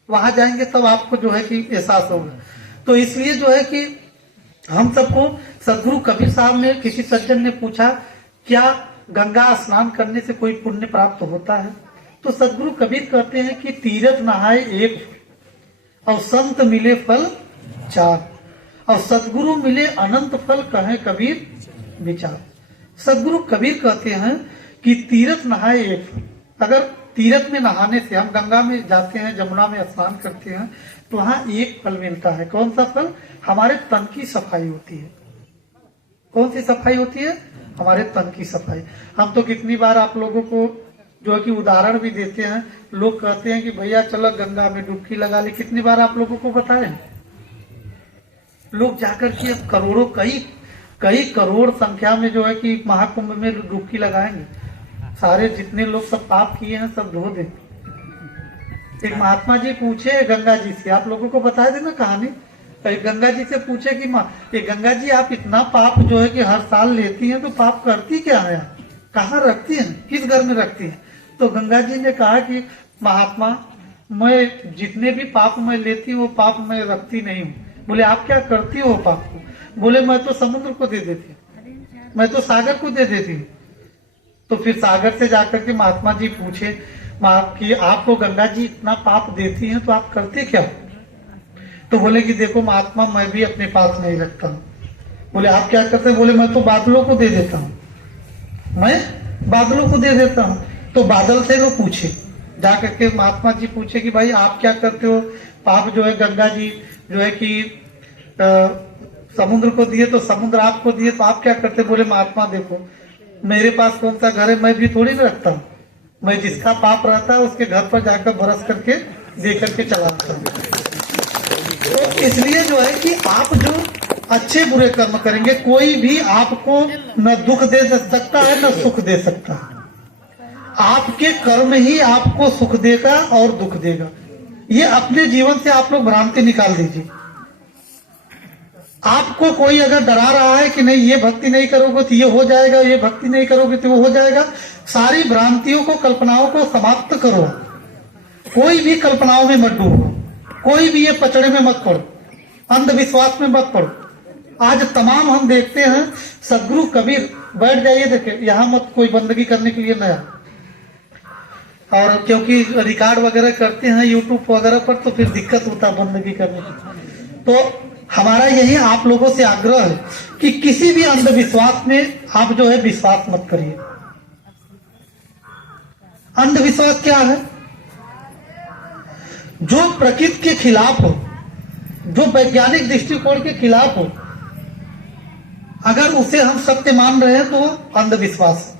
वहां जाएंगे तब आपको जो है कि एहसास होगा। तो इसलिए जो है कि हम सबको सदगुरु कबीर साहब ने, किसी सज्जन ने पूछा क्या गंगा स्नान करने से कोई पुण्य प्राप्त होता है? तो सदगुरु कबीर कहते हैं कि तीरथ नहाए एक और संत मिले फल 4 और सदगुरु मिले अनंत फल, कहे कबीर विचार। सदगुरु कबीर कहते हैं कि तीरथ नहाए एक, अगर तीरथ में नहाने से, हम गंगा में जाते हैं, जमुना में स्नान करते हैं, तो वहां एक फल मिलता है। कौन सा फल? हमारे तन की सफाई होती है। कौन सी सफाई होती है? हमारे तन की सफाई। हम तो कितनी बार आप लोगों को जो है कि उदाहरण भी देते हैं, लोग कहते हैं कि भैया चलो गंगा में डुबकी लगा ली। कितनी बार आप लोगों को बताएं, लोग जाकर के अब करोड़ों, कई करोड़ संख्या में जो है कि महाकुंभ में डुबकी लगाएंगे। सारे जितने लोग सब पाप किए हैं सब धो दे। एक महात्मा जी पूछे गंगा जी से, आप लोगों को बताया थे ना कहानी, गंगा जी से पूछे कि माँ ये गंगा जी आप इतना पाप जो है कि हर साल लेती हैं, तो पाप करती क्या है, कहाँ रखती हैं, किस घर में रखती हैं? तो गंगा जी ने कहा कि महात्मा मैं जितने भी पाप मैं लेती हूँ वो पाप मैं रखती नहीं हूँ। बोले आप क्या करती हो पाप को? बोले मैं तो समुद्र को दे देती हूँ, मैं तो सागर को दे देती हूँ। तो फिर सागर से जाकर के महात्मा जी पूछे कि आपको गंगा जी इतना पाप देती हैं तो आप करते क्या? तो बोले कि देखो महात्मा मैं भी अपने पास नहीं रखता हूँ। बोले आप क्या करते? बोले मैं तो बादलों को दे देता हूँ, मैं बादलों को दे देता हूँ। तो बादल से वो पूछे, जाकर के महात्मा जी पूछे कि भाई आप क्या करते हो? पाप जो है गंगा जी जो है कि समुद्र को दिए तो समुद्र आपको दिए, तो आप क्या करते? बोले महात्मा देखो मेरे पास कौन सा घर है, मैं भी थोड़ी ना रखता हूँ, मैं जिसका पाप रहता है उसके घर पर जाकर बरस करके दे करके चलाता हूँ। तो इसलिए जो है कि आप जो अच्छे बुरे कर्म करेंगे, कोई भी आपको न दुख दे सकता है न सुख दे सकता है। आपके कर्म ही आपको सुख देगा और दुख देगा। ये अपने जीवन से आप लोग भ्रांति निकाल दीजिए। आपको कोई अगर डरा रहा है कि नहीं ये भक्ति नहीं करोगे तो ये हो जाएगा, ये भक्ति नहीं करोगे तो वो हो जाएगा, सारी भ्रांतियों को, कल्पनाओं को समाप्त करो। कोई भी कल्पनाओं में मत डूबो, कोई भी ये पचड़े में मत पड़ो, अंधविश्वास में मत पड़ो। आज तमाम हम देखते हैं सदगुरु कबीर, बैठ जाइए देखे यहाँ मत कोई बंदगी करने के लिए नया, और क्योंकि रिकॉर्ड वगैरह करते हैं यूट्यूब वगैरह पर तो फिर दिक्कत होता है बंदगी करने की। तो हमारा यही आप लोगों से आग्रह है कि किसी भी अंधविश्वास में आप जो है विश्वास मत करिए। अंधविश्वास क्या है? जो प्रकृति के खिलाफ हो, जो वैज्ञानिक दृष्टिकोण के खिलाफ हो, अगर उसे हम सत्य मान रहे हैं तो अंधविश्वास।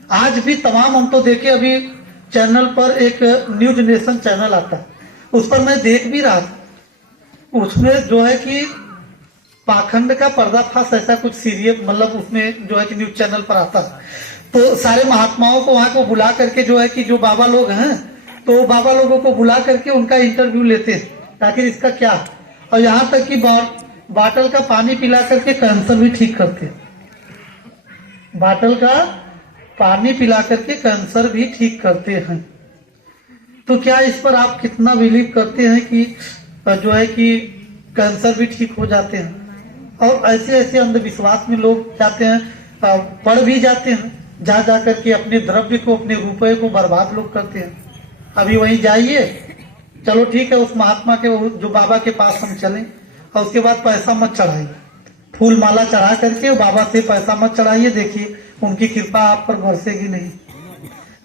आज भी तमाम हम तो देखे, अभी चैनल पर एक न्यूज नेशन चैनल आता है, उस पर मैं देख भी रहा था, उसमें जो है कि पाखंड का पर्दाफाश ऐसा कुछ सीरियल, मतलब उसमें जो है कि न्यूज चैनल पर आता है। तो सारे महात्माओं को वहां को बुला करके जो है कि जो बाबा लोग हैं, तो बाबा लोगों को बुला करके उनका इंटरव्यू लेते हैं ताकि इसका क्या, और यहाँ तक कि बाटल का पानी पिला करके कैंसर भी ठीक करते हैं। बाटल का पानी पिला करके कैंसर भी ठीक करते हैं। तो क्या इस पर आप कितना बिलीव करते हैं कि जो है कि कैंसर भी ठीक हो जाते हैं? और ऐसे ऐसे अंधविश्वास में लोग जाते हैं, पढ़ भी जाते हैं, जा जा करके अपने द्रव्य को, अपने रुपए को बर्बाद लोग करते हैं। अभी वहीं जाइए, चलो ठीक है उस महात्मा के, जो बाबा के पास हम चलें, और उसके बाद पैसा मत चढ़ाइए, फूल माला चढ़ा करके बाबा से पैसा मत चढ़ाइए, देखिए उनकी कृपा आप पर बरसेगी नहीं।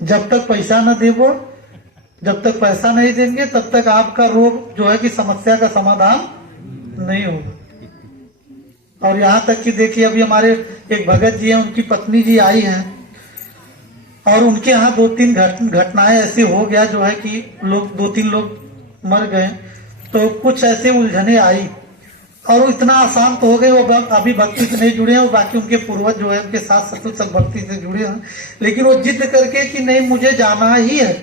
जब तक पैसा न देवो जब तक पैसा नहीं देंगे तब तक आपका रोग जो है कि समस्या का समाधान नहीं होगा। और यहाँ तक कि देखिए अभी हमारे एक भगत जी हैं, उनकी पत्नी जी आई हैं और उनके यहाँ 2-3 घटनाएं ऐसे हो गया जो है कि लोग 2-3 लोग मर गए। तो कुछ ऐसे उलझने आई और इतना आसान तो हो गए, वो अभी भक्ति से नहीं जुड़े हैं, बाकी उनके पूर्वज जो है उनके सास ससुर सब भक्ति से जुड़े हैं, लेकिन वो जिद करके कि नहीं मुझे जाना ही है।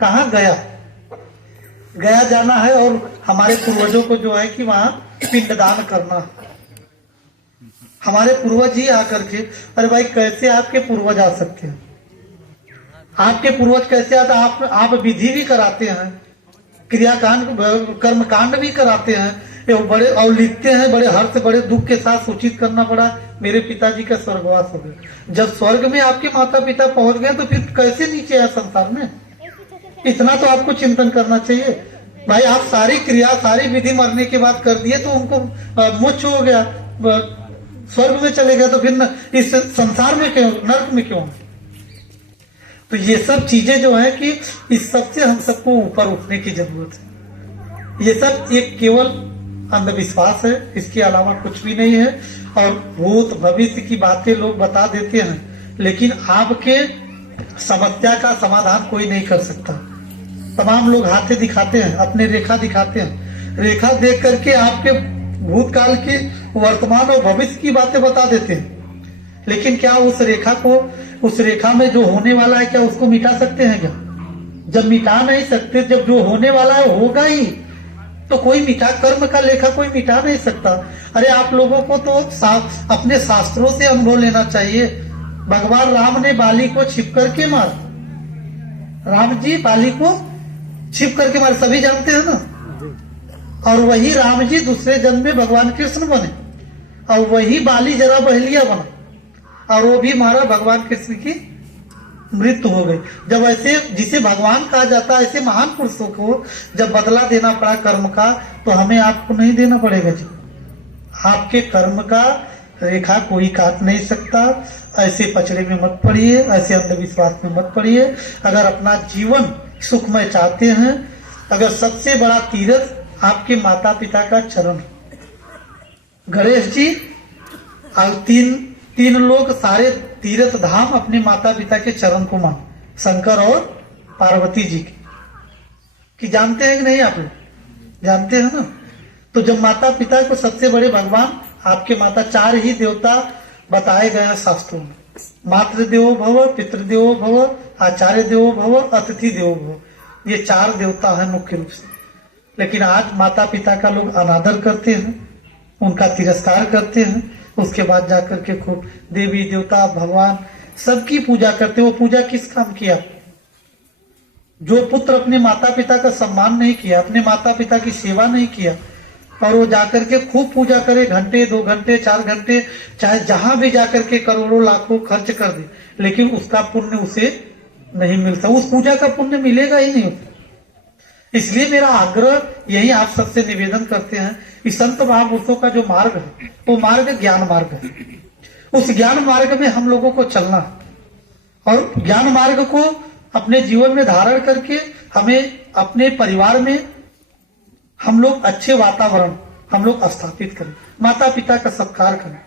कहाँ गया जाना है और हमारे पूर्वजों को जो है कि वहां पिंडदान करना है। हमारे पूर्वज ही आकर के, अरे भाई कैसे आपके पूर्वज आ सकते हैं? आपके पूर्वज कैसे आता? आप विधि भी कराते हैं, क्रियाकांड कर्मकांड भी कराते हैं, बड़े और लिखते हैं बड़े हर्ष बड़े दुख के साथ सूचित करना पड़ा मेरे पिताजी का स्वर्गवास हो गया। जब स्वर्ग में आपके माता पिता पहुंच गए तो फिर कैसे नीचे आया संसार में? इतना तो आपको चिंतन करना चाहिए। भाई आप सारी क्रिया सारी विधि मरने के बाद कर दिए तो उनको मोक्ष हो गया, स्वर्ग में चले गए, तो फिर इस संसार में क्यों, नर्क में क्यों? तो ये सब चीजें जो है कि इस सब से हम सबको ऊपर उठने की जरूरत है। ये सब एक केवल अंधविश्वास है, इसके अलावा कुछ भी नहीं है। और भूत भविष्य की बातें लोग बता देते हैं, लेकिन आपके समस्या का समाधान कोई नहीं कर सकता। तमाम लोग हाथे दिखाते हैं, अपने रेखा दिखाते हैं, रेखा देख करके आपके भूतकाल के वर्तमान और भविष्य की बातें बता देते हैं, लेकिन क्या उस रेखा में जो होने वाला है क्या उसको मिटा सकते हैं क्या? जब मिटा नहीं सकते, जब जो होने वाला है होगा ही, तो कोई मिटा कर्म का लेखा कोई मिटा नहीं सकता। अरे आप लोगों को तो अपने शास्त्रों से अनुभव लेना चाहिए। भगवान राम ने बाली को छिप करके मारा, राम जी बाली को छिप करके मारे, सभी जानते हैं ना। और वही राम जी दूसरे जन्म में भगवान कृष्ण बने और वही बाली जरा बहलिया बना और वो भी मारा, भगवान कृष्ण की मृत्यु हो गई। जब ऐसे जिसे भगवान कहा जाता है ऐसे महान पुरुषों को जब बदला देना पड़ा कर्म का, तो हमें आपको नहीं देना पड़ेगा जी। आपके कर्म का रेखा कोई काट नहीं सकता। ऐसे पचड़े में मत पड़िए, ऐसे अंधविश्वास में मत पड़िए। अगर अपना जीवन सुखमय चाहते हैं, अगर सबसे बड़ा तीर्थ आपके माता पिता का चरण, गणेश जी और तीन लोग सारे तीर्थ धाम अपने माता पिता के चरण को मान, शंकर और पार्वती जी की जानते हैं कि नहीं? आप लोग जानते हैं ना। तो जब माता पिता को सबसे बड़े भगवान आपके माता, 4 ही देवता बताए गए हैं शास्त्रों में, मातृ देवो भव, पितृदेवो भव, आचार्य देवो भव, अतिथि देवो भव। ये 4 देवता हैं मुख्य रूप से। लेकिन आज माता पिता का लोग अनादर करते हैं, उनका तिरस्कार करते हैं, उसके बाद जाकर के खूब देवी देवता भगवान सबकी पूजा करते। वो पूजा किस काम किया? जो पुत्र अपने माता पिता का सम्मान नहीं किया, अपने माता पिता की सेवा नहीं किया, और वो जाकर के खूब पूजा करे, घंटे 2 घंटे 4 घंटे, चाहे जहां भी जाकर के करोड़ों लाखों खर्च कर दे, लेकिन उसका पुण्य उसे नहीं मिलता, उस पूजा का पुण्य मिलेगा ही नहीं। इसलिए मेरा आग्रह यही आप सबसे निवेदन करते हैं कि संत महापुरुषों का जो मार्ग है वो मार्ग ज्ञान मार्ग है। उस ज्ञान मार्ग में हम लोगों को चलना है और ज्ञान मार्ग को अपने जीवन में धारण करके हमें अपने परिवार में हम लोग अच्छे वातावरण हम लोग स्थापित करें, माता पिता का सत्कार करें,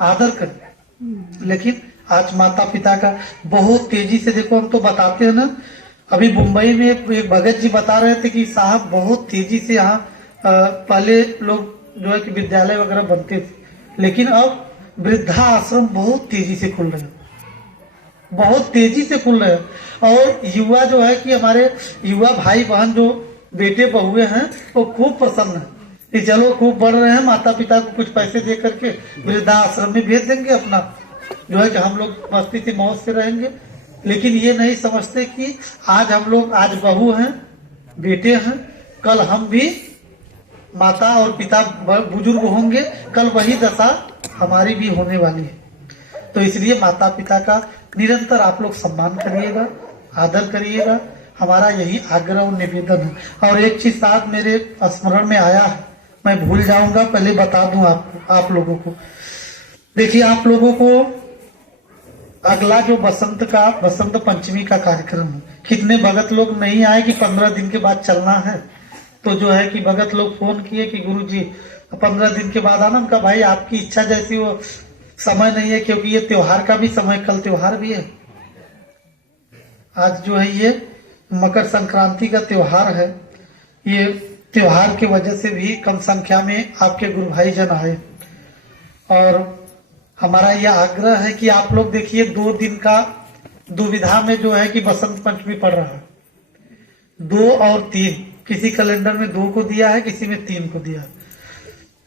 आदर करें। लेकिन आज माता पिता का बहुत तेजी से, देखो हम तो बताते हैं ना, अभी मुंबई में एक भगत जी बता रहे थे कि साहब बहुत तेजी से यहाँ पहले लोग जो है कि विद्यालय वगैरह बनते थे, लेकिन अब वृद्धा आश्रम बहुत तेजी से खुल रहे हैं, बहुत तेजी से खुल रहे हैं। और युवा जो है कि हमारे युवा भाई बहन जो बेटे बहुए हैं वो खूब प्रसन्न है कि चलो खूब बढ़ रहे हैं, माता पिता को कुछ पैसे दे करके वृद्धा आश्रम में भेज देंगे, अपना जो है कि हम लोग मस्ती से मौज से रहेंगे। लेकिन ये नहीं समझते कि आज हम लोग आज बहू हैं, बेटे हैं, कल हम भी माता और पिता बुजुर्ग होंगे, कल वही दशा हमारी भी होने वाली है। तो इसलिए माता पिता का निरंतर आप लोग सम्मान करिएगा, आदर करिएगा, हमारा यही आग्रह और निवेदन है। और एक चीज साथ मेरे स्मरण में आया है, मैं भूल जाऊंगा, पहले बता दूं आपको, आप लोगों को। देखिए आप लोगों को अगला जो बसंत पंचमी का कार्यक्रम है, कितने भगत लोग नहीं आए कि 15 दिन के बाद चलना है। तो जो है कि भगत लोग फोन किए कि गुरु जी 15 दिन के बाद आना। उनका भाई आपकी इच्छा जैसी वो, समय नहीं है, क्योंकि ये त्योहार का भी समय, कल त्योहार भी है। आज जो है ये मकर संक्रांति का त्योहार है। ये त्योहार की वजह से भी कम संख्या में आपके गुरु भाई जन आए। और हमारा यह आग्रह है कि आप लोग देखिए 2 दिन का दुविधा में जो है कि बसंत पंचमी पड़ रहा है। 2 और 3, किसी कैलेंडर में 2 को दिया है, किसी में 3 को दिया है।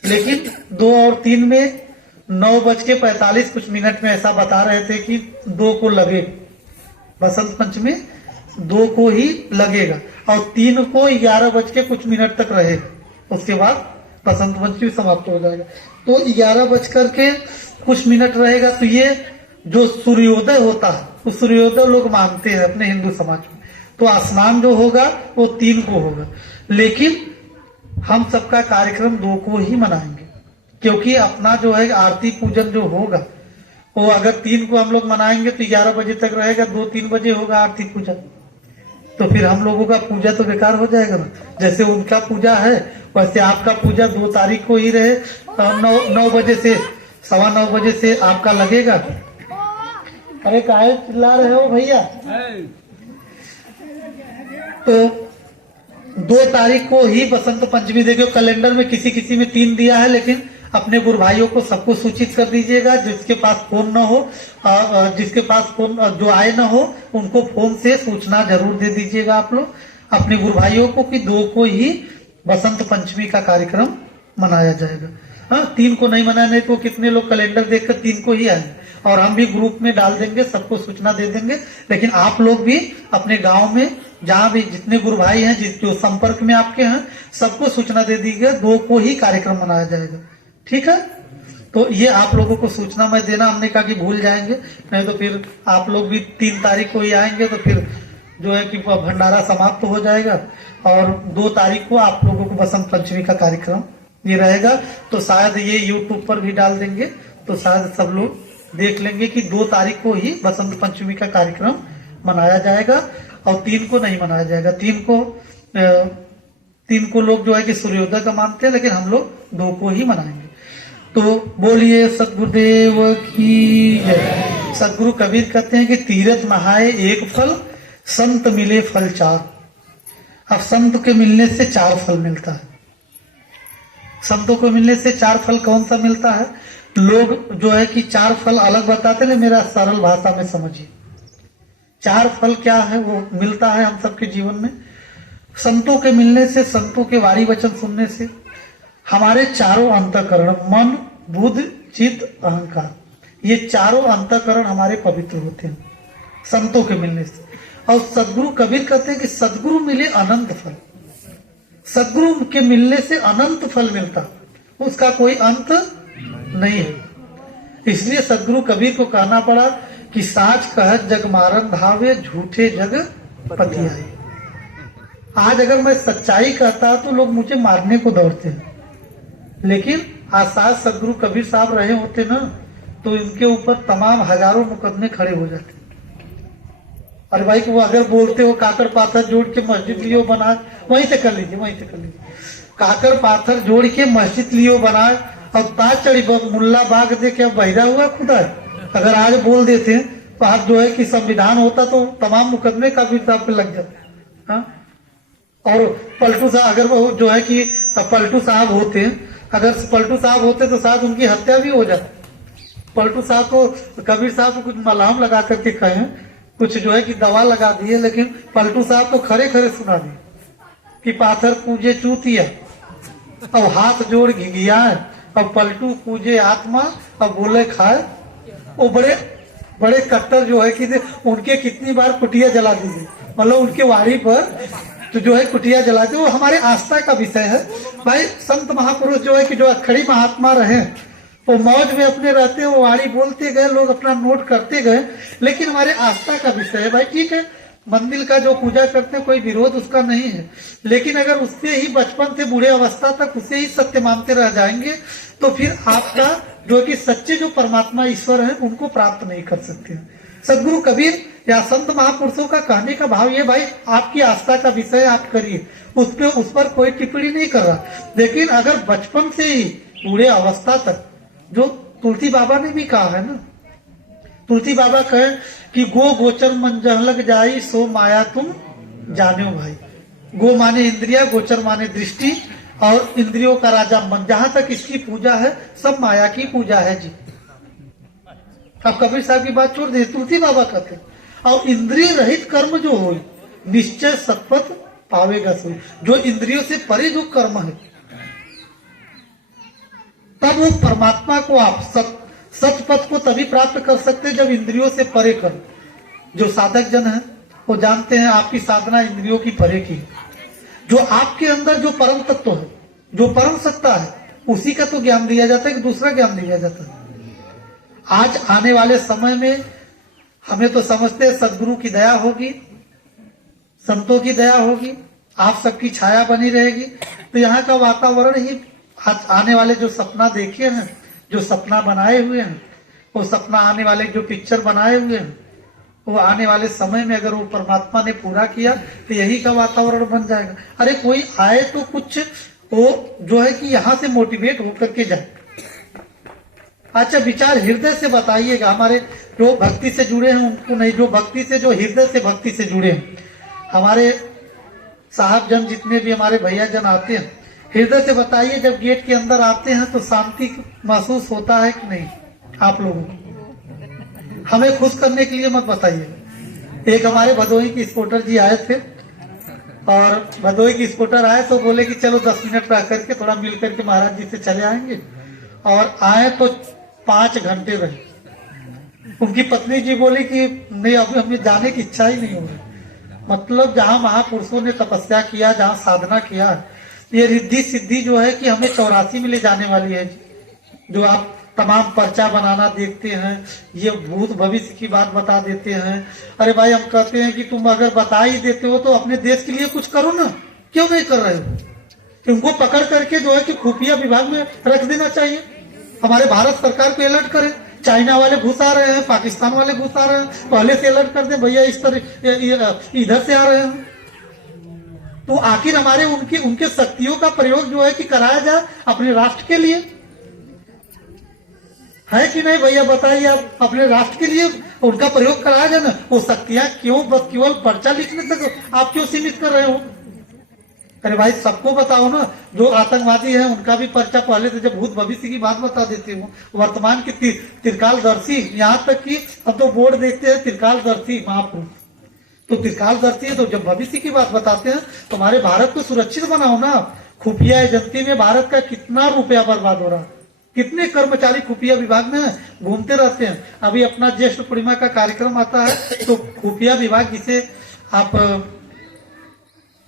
लेकिन 2 और 3 में 9:45 कुछ मिनट में ऐसा बता रहे थे कि 2 को लगे, बसंत पंचमी 2 को ही लगेगा और 3 को 11 बज के कुछ मिनट तक रहेगा। उसके बाद बसंत पंचमी समाप्त हो जाएगा। तो 11 बजकर के कुछ मिनट रहेगा। तो ये जो सूर्योदय होता है, वो सूर्योदय लोग मानते हैं अपने हिंदू समाज में। तो स्नान जो होगा वो 3 को होगा, लेकिन हम सबका कार्यक्रम 2 को ही मनाएंगे, क्योंकि अपना जो है आरती पूजन जो होगा वो अगर 3 को हम लोग मनाएंगे तो 11 बजे तक रहेगा, 2-3 बजे होगा आरती पूजन। तो फिर हम लोगों का पूजा तो बेकार हो जाएगा ना। जैसे उनका पूजा है वैसे आपका पूजा 2 तारीख को ही रहे, 9 बजे से 9:15 बजे से आपका लगेगा। अरे काहे चिल्ला रहे हो भैया? तो 2 तारीख को ही बसंत पंचमी। देखियो कैलेंडर में किसी किसी में 3 दिया है, लेकिन अपने गुरु भाइयों को सबको सूचित कर दीजिएगा। जिसके पास फोन न हो, जिसके पास फोन जो आए न हो, उनको फोन से सूचना जरूर दे दीजिएगा आप लोग अपने गुरु भाइयों को कि 2 को ही बसंत पंचमी का कार्यक्रम मनाया जाएगा। हाँ, 3 को नहीं मनाने को कितने लोग कैलेंडर देखकर 3 को ही आए। और हम भी ग्रुप में डाल देंगे, सबको सूचना दे देंगे। लेकिन आप लोग भी अपने गांव में जहां भी जितने गुरु भाई हैं, जो संपर्क में आपके हैं, सबको सूचना दे दीजिएगा 2 को ही कार्यक्रम मनाया जाएगा। ठीक है? तो ये आप लोगों को सूचना मैं देना, हमने कहा कि भूल जाएंगे, नहीं तो फिर आप लोग भी 3 तारीख को ही आएंगे तो फिर जो है कि भंडारा समाप्त हो जाएगा। और 2 तारीख को आप लोगों को बसंत पंचमी का कार्यक्रम ये रहेगा। तो शायद ये YouTube पर भी डाल देंगे, तो शायद सब लोग देख लेंगे कि 2 तारीख को ही बसंत पंचमी का कार्यक्रम मनाया जाएगा और 3 को नहीं मनाया जाएगा। 3 को लोग जो है कि सूर्योदय का मानते हैं, लेकिन हम लोग 2 को ही मनाएंगे। तो बोलिए सदगुरुदेव की जय। सदगुरु कबीर कहते हैं कि तीर्थ नहाए 1 फल, संत मिले फल 4। अब संत के मिलने से 4 फल मिलता है। संतों को मिलने से 4 फल कौन सा मिलता है? लोग जो है कि 4 फल अलग बताते हैं, मेरा सरल भाषा में समझिए। 4 फल क्या है वो मिलता है हम सबके जीवन में। संतों के मिलने से, संतों के वाणी वचन सुनने से हमारे चारों अंतःकरण, मन, बुद्धि, चित्त, अहंकार, ये चारों अंतःकरण हमारे पवित्र होते हैं संतों के मिलने से। और सदगुरु कबीर कहते हैं कि सदगुरु मिले अनंत फल। सदगुरु के मिलने से अनंत फल मिलता, उसका कोई अंत नहीं है। इसलिए सदगुरु कबीर को कहना पड़ा कि साच कहत जग मारन धावे, झूठे जग पतियाए। आज अगर मैं सच्चाई कहता तो लोग मुझे मारने को दौड़ते हैं, लेकिन आज साथ सदगुरु कबीर साहब रहे होते ना तो इनके ऊपर तमाम हजारों मुकदमे खड़े हो जाते। अरे भाई वो अगर बोलते हो काकर पाथर जोड़ के मस्जिद लियो बना, वहीं से कर लीजिए, वहीं से कर लीजिए। काकर पाथर जोड़ के मस्जिद लियो बना और ताज चढ़ी मुल्ला बाग दे के बहिरा हुआ खुदा है। अगर आज बोल देते हैं तो आज जो है कि संविधान होता तो तमाम मुकदमे कबीर साहब पे लग जाते। हाँ? और पलटू साहब अगर वो जो है कि पलटू साहब होते, अगर पलटू साहब होते तो शायद उनकी हत्या भी हो जाती। पलटू साहब को, कबीर साहब को कुछ मलहम लगा करके कहे, कुछ जो है कि दवा लगा दिए, लेकिन पलटू साहब तो खरे खरे सुना दिए कि पाथर पूजे चूतिया और हाथ जोड़ घिघिया, और पलटू पूजे आत्मा और बोले खाए। वो बड़े बड़े कट्टर जो है कि उनके कितनी बार कुटिया जला दीजिए, मतलब उनके वाड़ी पर तो जो है कुटिया जलाते। वो हमारे आस्था का विषय है भाई। संत महापुरुष जो है कि जो अखड़ी महात्मा रहे, वो मौज में अपने रहते हैं, वो वाणी बोलते गए, लोग अपना नोट करते गए, लेकिन हमारे आस्था का विषय है भाई। ठीक है, मंदिर का जो पूजा करते हैं कोई विरोध उसका नहीं है, लेकिन अगर उससे ही बचपन से बूढ़े अवस्था तक उसे ही सत्य मानते रह जाएंगे तो फिर आपका जो कि सच्चे जो परमात्मा ईश्वर है उनको प्राप्त नहीं कर सकते हैं। सदगुरु कबीर या संत महापुरुषों का कहने का भाव ये भाई आपकी आस्था का विषय आप करिए, उस पर कोई टिप्पणी नहीं कर रहा। लेकिन अगर बचपन से ही पूरे अवस्था तक, जो तुलसी बाबा ने भी कहा है ना, तुलसी बाबा कहे कि गो गोचर मन जह लग जाई सो माया तुम जानो भाई। गो माने इंद्रिया, गोचर माने दृष्टि, और इंद्रियों का राजा मन। जहां तक इसकी पूजा है सब माया की पूजा है जी। अब कबीर साहब की बात छोड़ दे, तुलसी बाबा कहते हैं और इंद्रिय रहित कर्म जो हो निश्चय सतपथ पावेगा सोई। जो इंद्रियों से परे जो कर्म है, तब वो परमात्मा को आप सतपथ को तभी प्राप्त कर सकते जब इंद्रियों से परे कर्म। जो साधक जन है वो जानते हैं आपकी साधना इंद्रियों की परे की। जो आपके अंदर जो परम तत्व है, जो परम सत्ता है, उसी का तो ज्ञान दिया जाता है कि दूसरा ज्ञान दिया जाता है। आज आने वाले समय में हमें तो समझते हैं सदगुरु की दया होगी, संतों की दया होगी, आप सबकी छाया बनी रहेगी, तो यहाँ का वातावरण ही आने वाले जो सपना देखे हैं, जो सपना बनाए हुए हैं, वो सपना आने वाले जो पिक्चर बनाए हुए हैं, वो आने वाले समय में अगर वो परमात्मा ने पूरा किया तो यही का वातावरण बन जाएगा। अरे कोई आए तो कुछ वो जो है कि यहाँ से मोटिवेट होकर के जाए। अच्छा, विचार हृदय से बताइएगा। हमारे जो भक्ति से जुड़े हैं उनको नहीं, जो भक्ति से, जो हृदय से भक्ति से जुड़े हैं, हमारे साहब जन जितने भी हमारे भैया जन आते हैं, हृदय से बताइए, जब गेट के अंदर आते हैं तो शांति महसूस होता है कि नहीं आप लोगों को? हमें खुश करने के लिए मत बताइए। एक हमारे भदोही की स्कूटर जी आए थे, और भदोही की स्कूटर आए तो बोले कि चलो 10 मिनट रह करके थोड़ा मिल करके महाराज जी से चले आएंगे। और आए तो 5 घंटे रहे। उनकी पत्नी जी बोली कि नहीं, अभी हमें जाने की इच्छा ही नहीं हो रही। मतलब जहाँ महापुरुषों ने तपस्या किया, जहाँ साधना किया, ये रिद्धि सिद्धि जो है कि हमें 84 में ले जाने वाली है। जो आप तमाम पर्चा बनाना देखते हैं, ये भूत भविष्य की बात बता देते हैं। अरे भाई, हम कहते हैं कि तुम अगर बता ही देते हो तो अपने देश के लिए कुछ करो ना, क्यों नहीं कर रहे हो? उनको पकड़ करके जो है कि खुफिया विभाग में रख देना चाहिए। हमारे भारत सरकार को अलर्ट करें। चाइना वाले घुस आ रहे हैं, पाकिस्तान वाले घुस आ रहे हैं, पहले से अलर्ट कर दे भैया, इस तरह इधर से आ रहे हैं। तो आखिर हमारे उनके शक्तियों का प्रयोग जो है कि कराया जाए अपने राष्ट्र के लिए, है कि नहीं भैया? बताइए आप, अपने राष्ट्र के लिए उनका प्रयोग कराया जाए ना। वो शक्तियां क्यों बस केवल पर्चा लिखने तक आप क्यों सीमित कर रहे हो? अरे भाई, सबको बताओ ना। जो आतंकवादी है उनका भी पर्चा पहले से, जब भूत भविष्य की बात बता देते हो। वर्तमान की त्रिकालदर्शी, यहाँ तक कि अब तो बोर्ड देखते हैं त्रिकालदर्शी महापुरुष, तो त्रिकालदर्शी है, तो जब भविष्य की बात बताते हैं तो हमारे भारत को सुरक्षित बनाओ ना। खुफिया एजेंसी में भारत का कितना रुपया बर्बाद हो रहा है, कितने कर्मचारी खुफिया विभाग में घूमते रहते हैं। अभी अपना ज्येष्ठ पूर्णिमा का कार्यक्रम आता है तो खुफिया विभाग, जिसे आप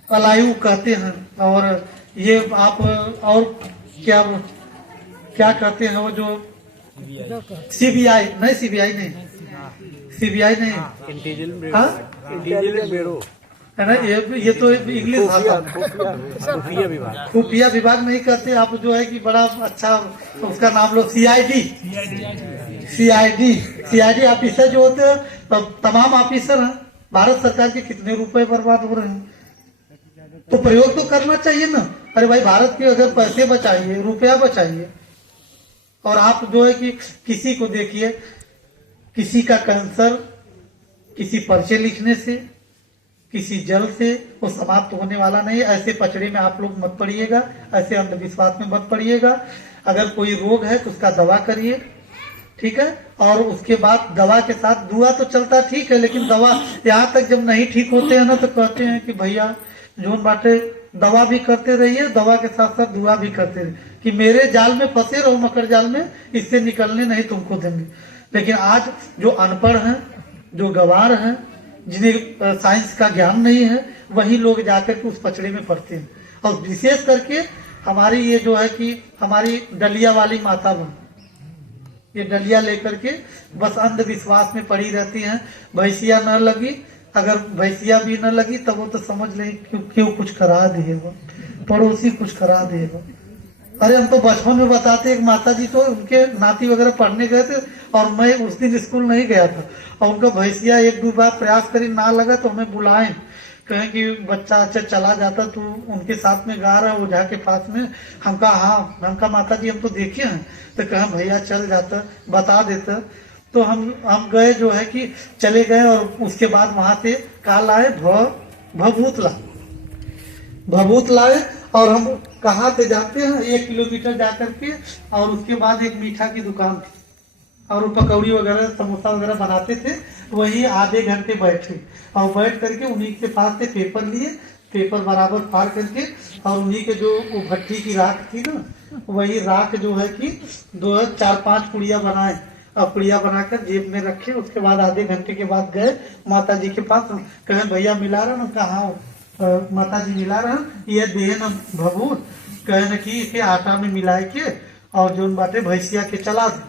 अलायु कहते हैं, और ये आप और क्या कहते हैं, वो जो सीबीआई नहीं, सीबीआई नहीं, इंटेलिजेंस ब्यूरो है ना, ये तो इंग्लिश भाषा। खुफिया विभाग नहीं कहते आप, जो है कि बड़ा अच्छा उसका नाम लो, सीआईडी ऑफिसर जो होते हैं, तमाम ऑफिसर हैं। भारत सरकार के कितने रुपए बर्बाद हो रहे हैं, तो प्रयोग तो करना चाहिए ना। अरे भाई, भारत के अगर पैसे बचाइए, रुपया बचाइए, और आप जो है कि किसी को देखिए, किसी का कैंसर किसी पर्चे लिखने से, किसी जल से वो समाप्त होने वाला नहीं। ऐसे पचड़े में आप लोग मत पड़िएगा, ऐसे अंधविश्वास में मत पड़िएगा। अगर कोई रोग है तो उसका दवा करिए, ठीक है, और उसके बाद दवा के साथ दुआ तो चलता ठीक है, लेकिन दवा यहाँ तक जब नहीं ठीक होते हैं ना, तो कहते हैं कि भैया जोन बाटे दवा भी करते रहिए, दवा के साथ साथ दुआ भी करते रहिए कि मेरे जाल में फंसे रहो, मकर जाल में, इससे निकलने नहीं तुमको देंगे। लेकिन आज जो अनपढ़ हैं, जो गंवार हैं, जिन्हें साइंस का ज्ञान नहीं है, वही लोग जाकर के उस पचड़े में पड़ते हैं। और विशेष करके हमारी ये जो है कि हमारी डलिया वाली माता बहन, ये डलिया लेकर के बस अंधविश्वास में पड़ी रहती हैं। भैंसिया न लगी, अगर भैंसिया भी न लगी तब वो तो समझ लें क्यों कुछ करा देगा, पड़ोसी कुछ करा देगा। अरे हम तो बचपन में बताते, एक माता जी तो उनके नाती वगैरह पढ़ने गए थे, और मैं उस दिन स्कूल नहीं गया था, और उनका भैंसिया एक दो बार प्रयास करी ना लगा तो हमें बुलाए, कहें कि बच्चा अच्छा चला जाता तो उनके साथ में गा रहा ओझा के पास में। हम कहा हाँ, हम कहा माता जी हम तो देखे हैं, तो कहा भैया चल जाता बता देता। तो हम गए जो है कि चले गए, और उसके बाद वहां से काल आए भभूत ला भभूत लाए, और हम कहाँ से जाते हैं 1 किलोमीटर जा करके, और उसके बाद एक मीठा की दुकान थी और वो पकौड़ी वगैरह समोसा वगैरह बनाते थे, वही आधे घंटे बैठे, और बैठ करके उन्हीं के पास से पेपर लिए, पेपर बराबर फाड़ करके, और उन्हीं के जो वो भट्टी की राख थी ना, वही राख जो है कि 4-5 पुड़िया बनाए, और पुड़िया बनाकर जेब में रखे। उसके बाद आधे घंटे के बाद गए माता जी के पास, कहे भैया मिला रहा ना, कहा माता जी मिला रहा, ये दे न भभूत, कहे न कि इसे आटा में मिलाए के और जो बाटे भैंसिया के चला दे,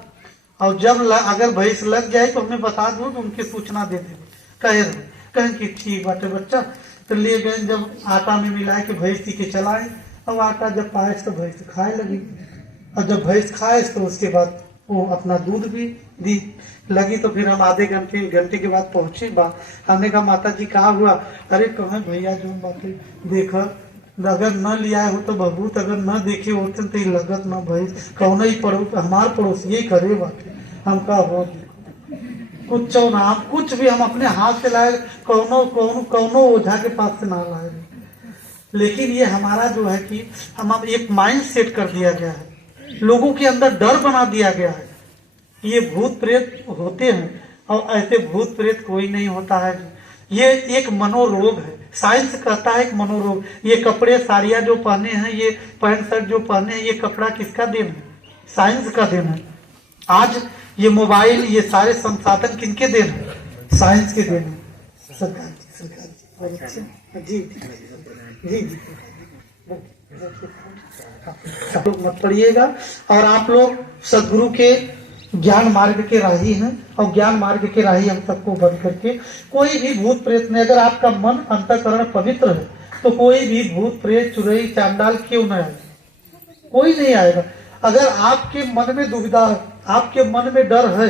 और जब अगर भैंस लग जाए तो हमें बता दो तो उनके सूचना दे दे। कहे कि ठीक बाटे बच्चा। तो ले गए, जब आटा में मिलाए के भैंसी के चलाए, अब आटा जब पाए तो भैंस खाए लगी, और जब भैंस खाए तो उसके बाद वो अपना दूध भी दी लगी। तो फिर हम आधे घंटे के बाद पहुंचे। हमने कहा माता जी कहा हुआ? अरे कहे भैया जो बातें देखा, अगर न लिया हो तो भभूत, अगर न देखे होते तो लगत न भैंस कौन ही हमार पड़ोस ये करे बातें। हम कहा हो कुछ नाम कुछ भी हम अपने हाथ से लाए, कौनो ओझा के पास से ना लाए, लेकिन ये हमारा जो है कि हम एक माइंड सेट कर दिया गया है, लोगों के अंदर डर बना दिया गया है। ये भूत प्रेत होते हैं, और ऐसे भूत प्रेत कोई नहीं होता है। ये एक मनोरोग है, साइंस कहता है एक मनोरोग। ये कपड़े साड़ियाँ जो पहने हैं, ये पैंट शर्ट जो पहने हैं, ये कपड़ा किसका देन है? साइंस का देन है। आज ये मोबाइल, ये सारे संसाधन किनके देन है? साइंस के देन है। सरकार जी जी जी मत पढ़िएगा, और आप लोग सदगुरु के ज्ञान मार्ग के राही हैं, और ज्ञान मार्ग के राही हम सबको बन करके कोई भी भूत प्रेत में, अगर आपका मन अंतःकरण पवित्र है तो कोई भी भूत प्रेत चुड़ैल चांडाल क्यों न आए, कोई नहीं आएगा। अगर आपके मन में दुविधा है, आपके मन में डर है,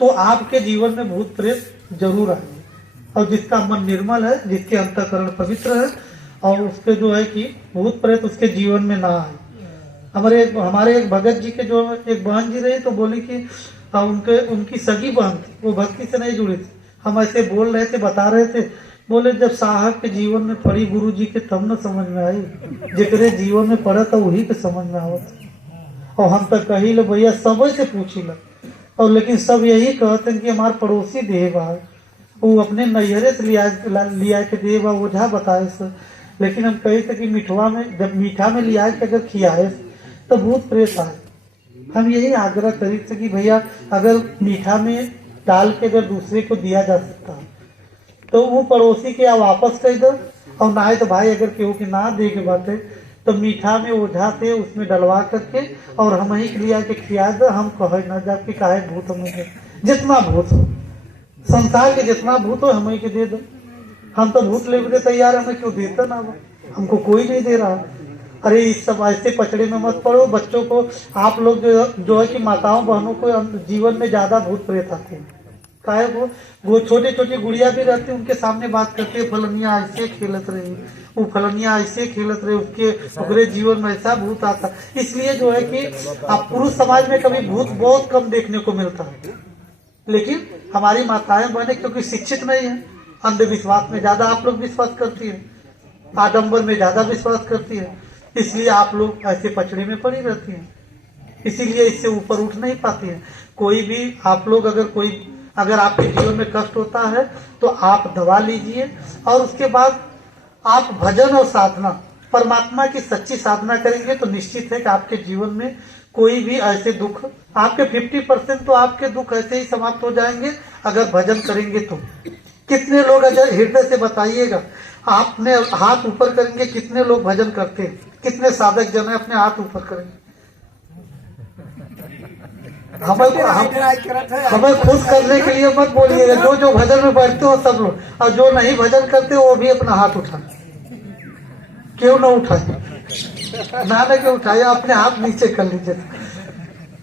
तो आपके जीवन में भूत प्रेत जरूर आएंगे। और जिसका मन निर्मल है, जिसके अंतःकरण पवित्र है, और उसके जो है कि भूत प्रेत उसके जीवन में ना आए। हमारे एक भगत जी के जो एक बहन जी रही, तो बोली कि उनकी सगी बहन थी, वो भक्ति से नहीं जुड़ी थी। हम ऐसे बोल रहे थे, बता रहे थे, बोले जब साहब के जीवन में पड़ी गुरु जी के तब न समझ में आई, जितने जीवन में पड़ा था वही के समझ में आवत। और हम तो कही लो भैया सब से पूछी लो, और लेकिन सब यही कहते हैं कि हमारे पड़ोसी देव आए, वो अपने नैहरे से लिया के देव ओझा बताए से। लेकिन हम कही थे कि मिठवा में, जब मीठा में लिया के अगर खियाए तो भूत प्रेत आए। हम यही आग्रह करी थे कि भैया अगर मीठा में डाल के अगर दूसरे को दिया जा सकता है तो वो पड़ोसी के या वापस कर दो, और ना तो भाई अगर केहू के ना दे के बाटे तो मीठा में ओझा से उसमें डलवा करके और हम ही लिया के खिया दो। हम कहे न जाके काहे भूत हमें, जितना भूत हो संसार के जितना भूत हो हमें के दे दो। हम तो भूत लेने तैयार, हमें क्यों देता ना, हमको कोई नहीं दे रहा। अरे इस सब ऐसे पचड़े में मत पड़ो। बच्चों को आप लोग जो है कि माताओं बहनों को जीवन में ज्यादा भूत प्रेत आते हैं। काहे वो छोटे छोटे गुड़िया भी रहते हैं, उनके सामने बात करते हैं, फलनिया ऐसे खेलत रही, वो फलनिया ऐसे खेलत रहे, उसके जीवन में ऐसा भूत आता। इसलिए जो है कि आप पुरुष समाज में कभी भूत बहुत कम देखने को मिलता है, लेकिन हमारी माताएं बहनें क्योंकि शिक्षित नहीं है, अंधविश्वास में ज्यादा आप लोग विश्वास करती है, आडम्बर में ज्यादा विश्वास करती है, इसलिए आप लोग ऐसे पचड़े में पड़ी रहती हैं, इसीलिए इससे ऊपर उठ नहीं पाती है। कोई भी आप लोग अगर आपके जीवन में कष्ट होता है तो आप दवा लीजिए, और उसके बाद आप भजन और साधना, परमात्मा की सच्ची साधना करेंगे तो निश्चित है कि आपके जीवन में कोई भी ऐसे दुख, आपके 50% तो आपके दुख ऐसे ही समाप्त हो जाएंगे अगर भजन करेंगे तो। कितने लोग, अगर हृदय से बताइएगा, आपने हाथ ऊपर करेंगे, कितने लोग भजन करते हैं, कितने साधक जन है अपने हाथ ऊपर करेंगे। हमें खुश करने के लिए मत बोलिएगा, जो भजन में बैठते हो सब लोग, और जो नहीं भजन करते वो भी अपना हाथ उठाए, क्यों ना उठाए, ना के उठाए, अपने हाथ नीचे कर लीजिए।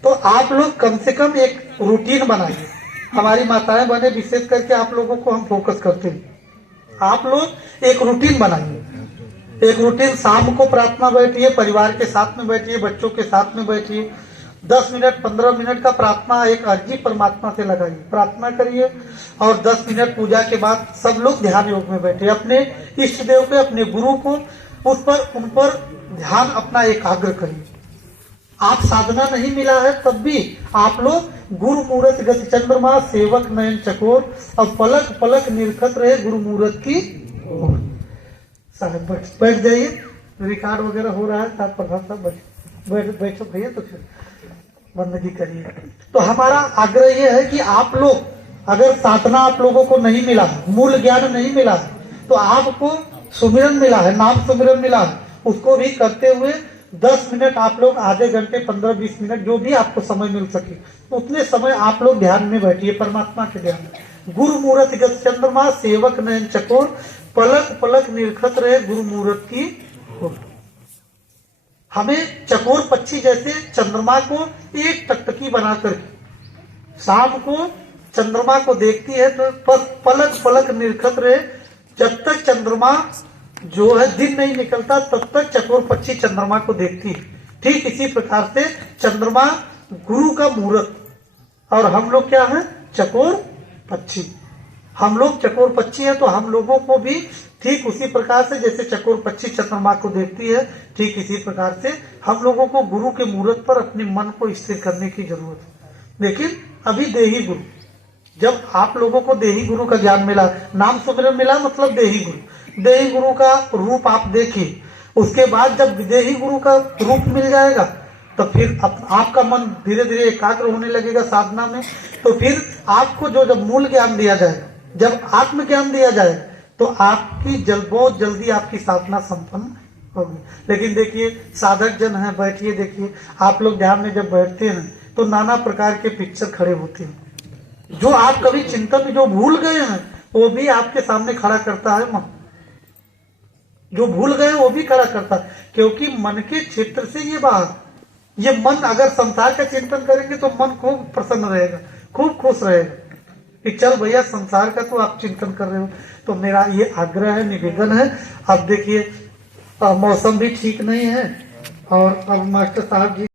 तो आप लोग कम से कम एक रूटीन बनाइए। हमारी माताएं बने विशेष करके आप लोगों को हम फोकस करते हैं, आप लोग एक रूटीन बनाइए। एक रूटीन, शाम को प्रार्थना बैठिए, परिवार के साथ में बैठिए, बच्चों के साथ में बैठिए, 10 मिनट 15 मिनट का प्रार्थना एक अर्जी परमात्मा से लगाइए, प्रार्थना करिए। और 10 मिनट पूजा के बाद सब लोग ध्यान योग में बैठे, अपने इष्ट देव पे, अपने गुरु को उन पर ध्यान अपना एकाग्र करिए। आप साधना नहीं मिला है तब भी आप लोग गुरु मूरत गति चंद्रमा सेवक नयन चकोर और पलक पलक निरखत रहे गुरु मूरत की ओर। साहब बैठ जाइए, रिकॉर्ड वगैरह हो रहा है, साहब प्रधान साहब बैठो भैया, तो फिर बंदगी करिए। तो हमारा आग्रह यह है कि आप लोग, अगर साधना आप लोगों को नहीं मिला है, मूल ज्ञान नहीं मिला है, तो आपको सुमिरन मिला है, नाम सुमिरन मिला है, उसको भी करते हुए 10 मिनट आप लोग, आधे घंटे 15-20 मिनट जो भी आपको समय मिल सके उतने समय आप लोग ध्यान में बैठिए, परमात्मा के ध्यान में। गुरु मूरत गत चंद्रमा सेवक नयन चकोर पलक पलक निरखत रहे गुरु मूरत की ओर। हमें चकोर पक्षी जैसे चंद्रमा को एक टकटकी बनाकर शाम को चंद्रमा को देखती है तो पलक पलक निरखत रहे, जब तक चंद्रमा जो है दिन नहीं निकलता तब तक चकोर पक्षी चंद्रमा को देखती है। ठीक इसी प्रकार से चंद्रमा गुरु का मूरत और हम लोग क्या है, चकोर पक्षी। हम लोग चकोर पक्षी है, तो हम लोगों को भी ठीक उसी प्रकार से जैसे चकोर पक्षी चंद्रमा को देखती है, ठीक इसी प्रकार से हम लोगों को गुरु के मूरत पर अपने मन को स्थिर करने की जरूरत है। लेकिन अभी देही गुरु, जब आप लोगों को देही गुरु का ज्ञान मिला, नाम सुमिरन मिला, मतलब देही गुरु का रूप आप देखिए। उसके बाद जब देही गुरु का रूप मिल जाएगा तो फिर आपका मन धीरे धीरे एकाग्र होने लगेगा साधना में। तो फिर आपको जब मूल ज्ञान दिया जाएगा, जब आत्मज्ञान दिया जाए, तो आपकी बहुत जल्दी आपकी साधना संपन्न होगी। लेकिन देखिए साधक जन है, बैठिए, देखिए आप लोग ध्यान में जब बैठते हैं तो नाना प्रकार के पिक्चर खड़े होते हैं, जो आप कभी चिंतन में जो भूल गए हैं वो भी आपके सामने खड़ा करता है मन। जो भूल गए वो भी खड़ा करता है, क्योंकि मन के क्षेत्र से ये बाहर, ये मन अगर संसार का चिंतन करेंगे तो मन खूब प्रसन्न रहेगा, खूब खुश रहेगा कि चल भैया संसार का तो आप चिंतन कर रहे हो। तो मेरा ये आग्रह है, निवेदन है। अब देखिए मौसम भी ठीक नहीं है और अब मास्टर साहब जी